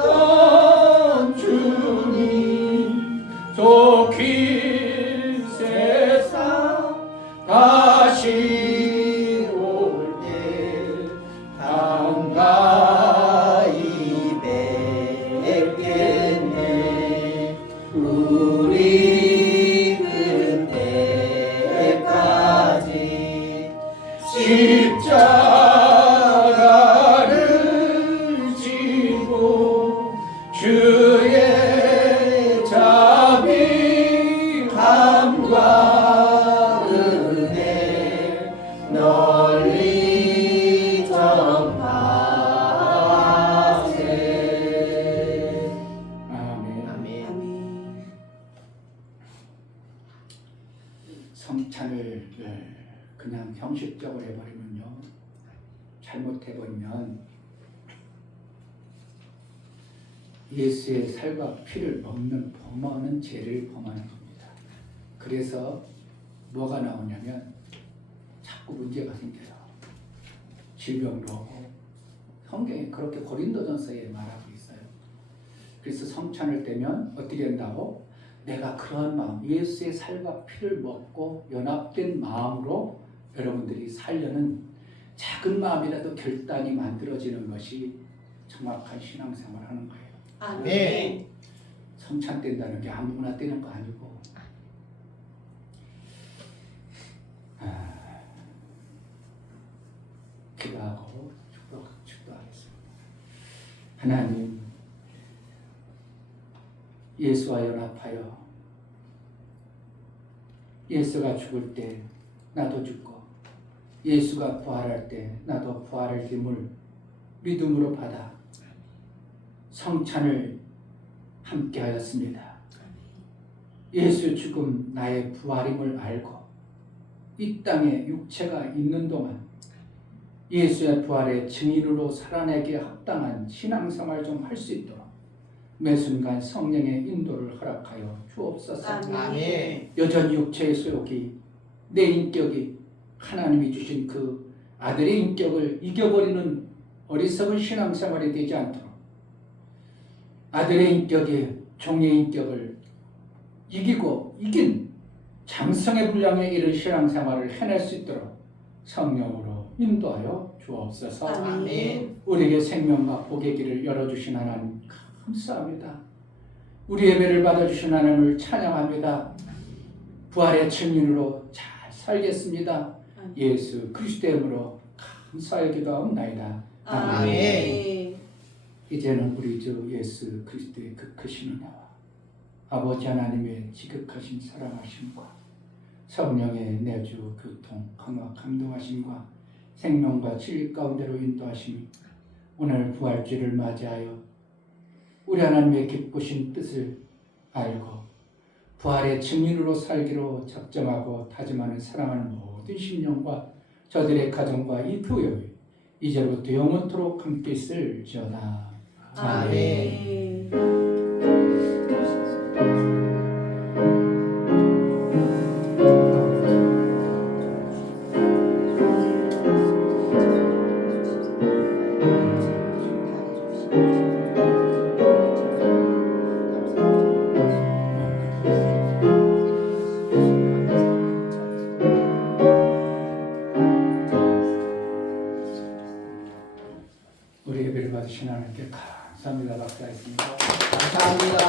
떠나셨던 주님 속히 세상 다시 올 때 한가히 뵙겠네. 우리 그때까지 십자가를 지고 주의 자비함과 은혜 널리 전하세. 아멘. 아멘. 성찬을 그냥 형식적으로 해버리면요, 잘못해버리면 예수의 살과 피를 먹는 범하는 죄를 범하는 겁니다. 그래서 뭐가 나오냐면 자꾸 문제가 생겨요. 질병도 오고, 성경에 그렇게 고린도전서에 말하고 있어요. 그래서 성찬을 떼면 어떻게 된다고? 내가 그러한 마음, 예수의 살과 피를 먹고 연합된 마음으로 여러분들이 살려는 작은 마음이라도 결단이 만들어지는 것이 정확한 신앙생활을 하는 거예요. 아멘. 성찬 뗀다는 게 아무나 떼는 거 아니고, 기도하고 축도하겠습니다. 하나님, 예수와 연합하여 예수가 죽을 때 나도 죽고 예수가 부활할 때 나도 부활할 힘을 믿음으로 받아 성찬을 함께 하였습니다. 예수 죽음 나의 부활임을 알고 이 땅에 육체가 있는 동안 예수의 부활의 증인으로 살아내기에 합당한 신앙생활 좀 할 수 있도록 매 순간 성령의 인도를 허락하여 주옵소서. 아멘. 여전히 육체의 소욕이, 내 인격이 하나님이 주신 그 아들의 인격을 이겨버리는 어리석은 신앙생활이 되지 않도록 아들의 인격이 종의 인격을 이긴 장성의 분량에 이른 신앙생활을 해낼 수 있도록 성령으로 인도하여 주옵소서. 아멘. 우리에게 생명과 복의 길을 열어주신 하나님 감사합니다. 우리 예배를 받아주신 하나님을 찬양합니다. 부활의 증인으로 잘 살겠습니다. 예수 그리스도의 이름으로 감사의 기도하옵나이다. 아멘. 이제는 우리 주 예수 그리스도의 그 크신 은혜와 아버지 하나님의 지극하신 사랑하심과 성령의 내주 교통 강화 감동하심과 생명과 진리 가운데로 인도하심이 오늘 부활주를 맞이하여 우리 하나님의 기쁘신 뜻을 알고 부활의 증인으로 살기로 작정하고 다짐하는 사랑하는 모든 심령과 저들의 가정과 이 교회 이제부터 영원토록 함께 있을지어다. 아멘. 우리 예배를 받으신 하나님께 감사합니다. 박수하겠습니다. 감사합니다.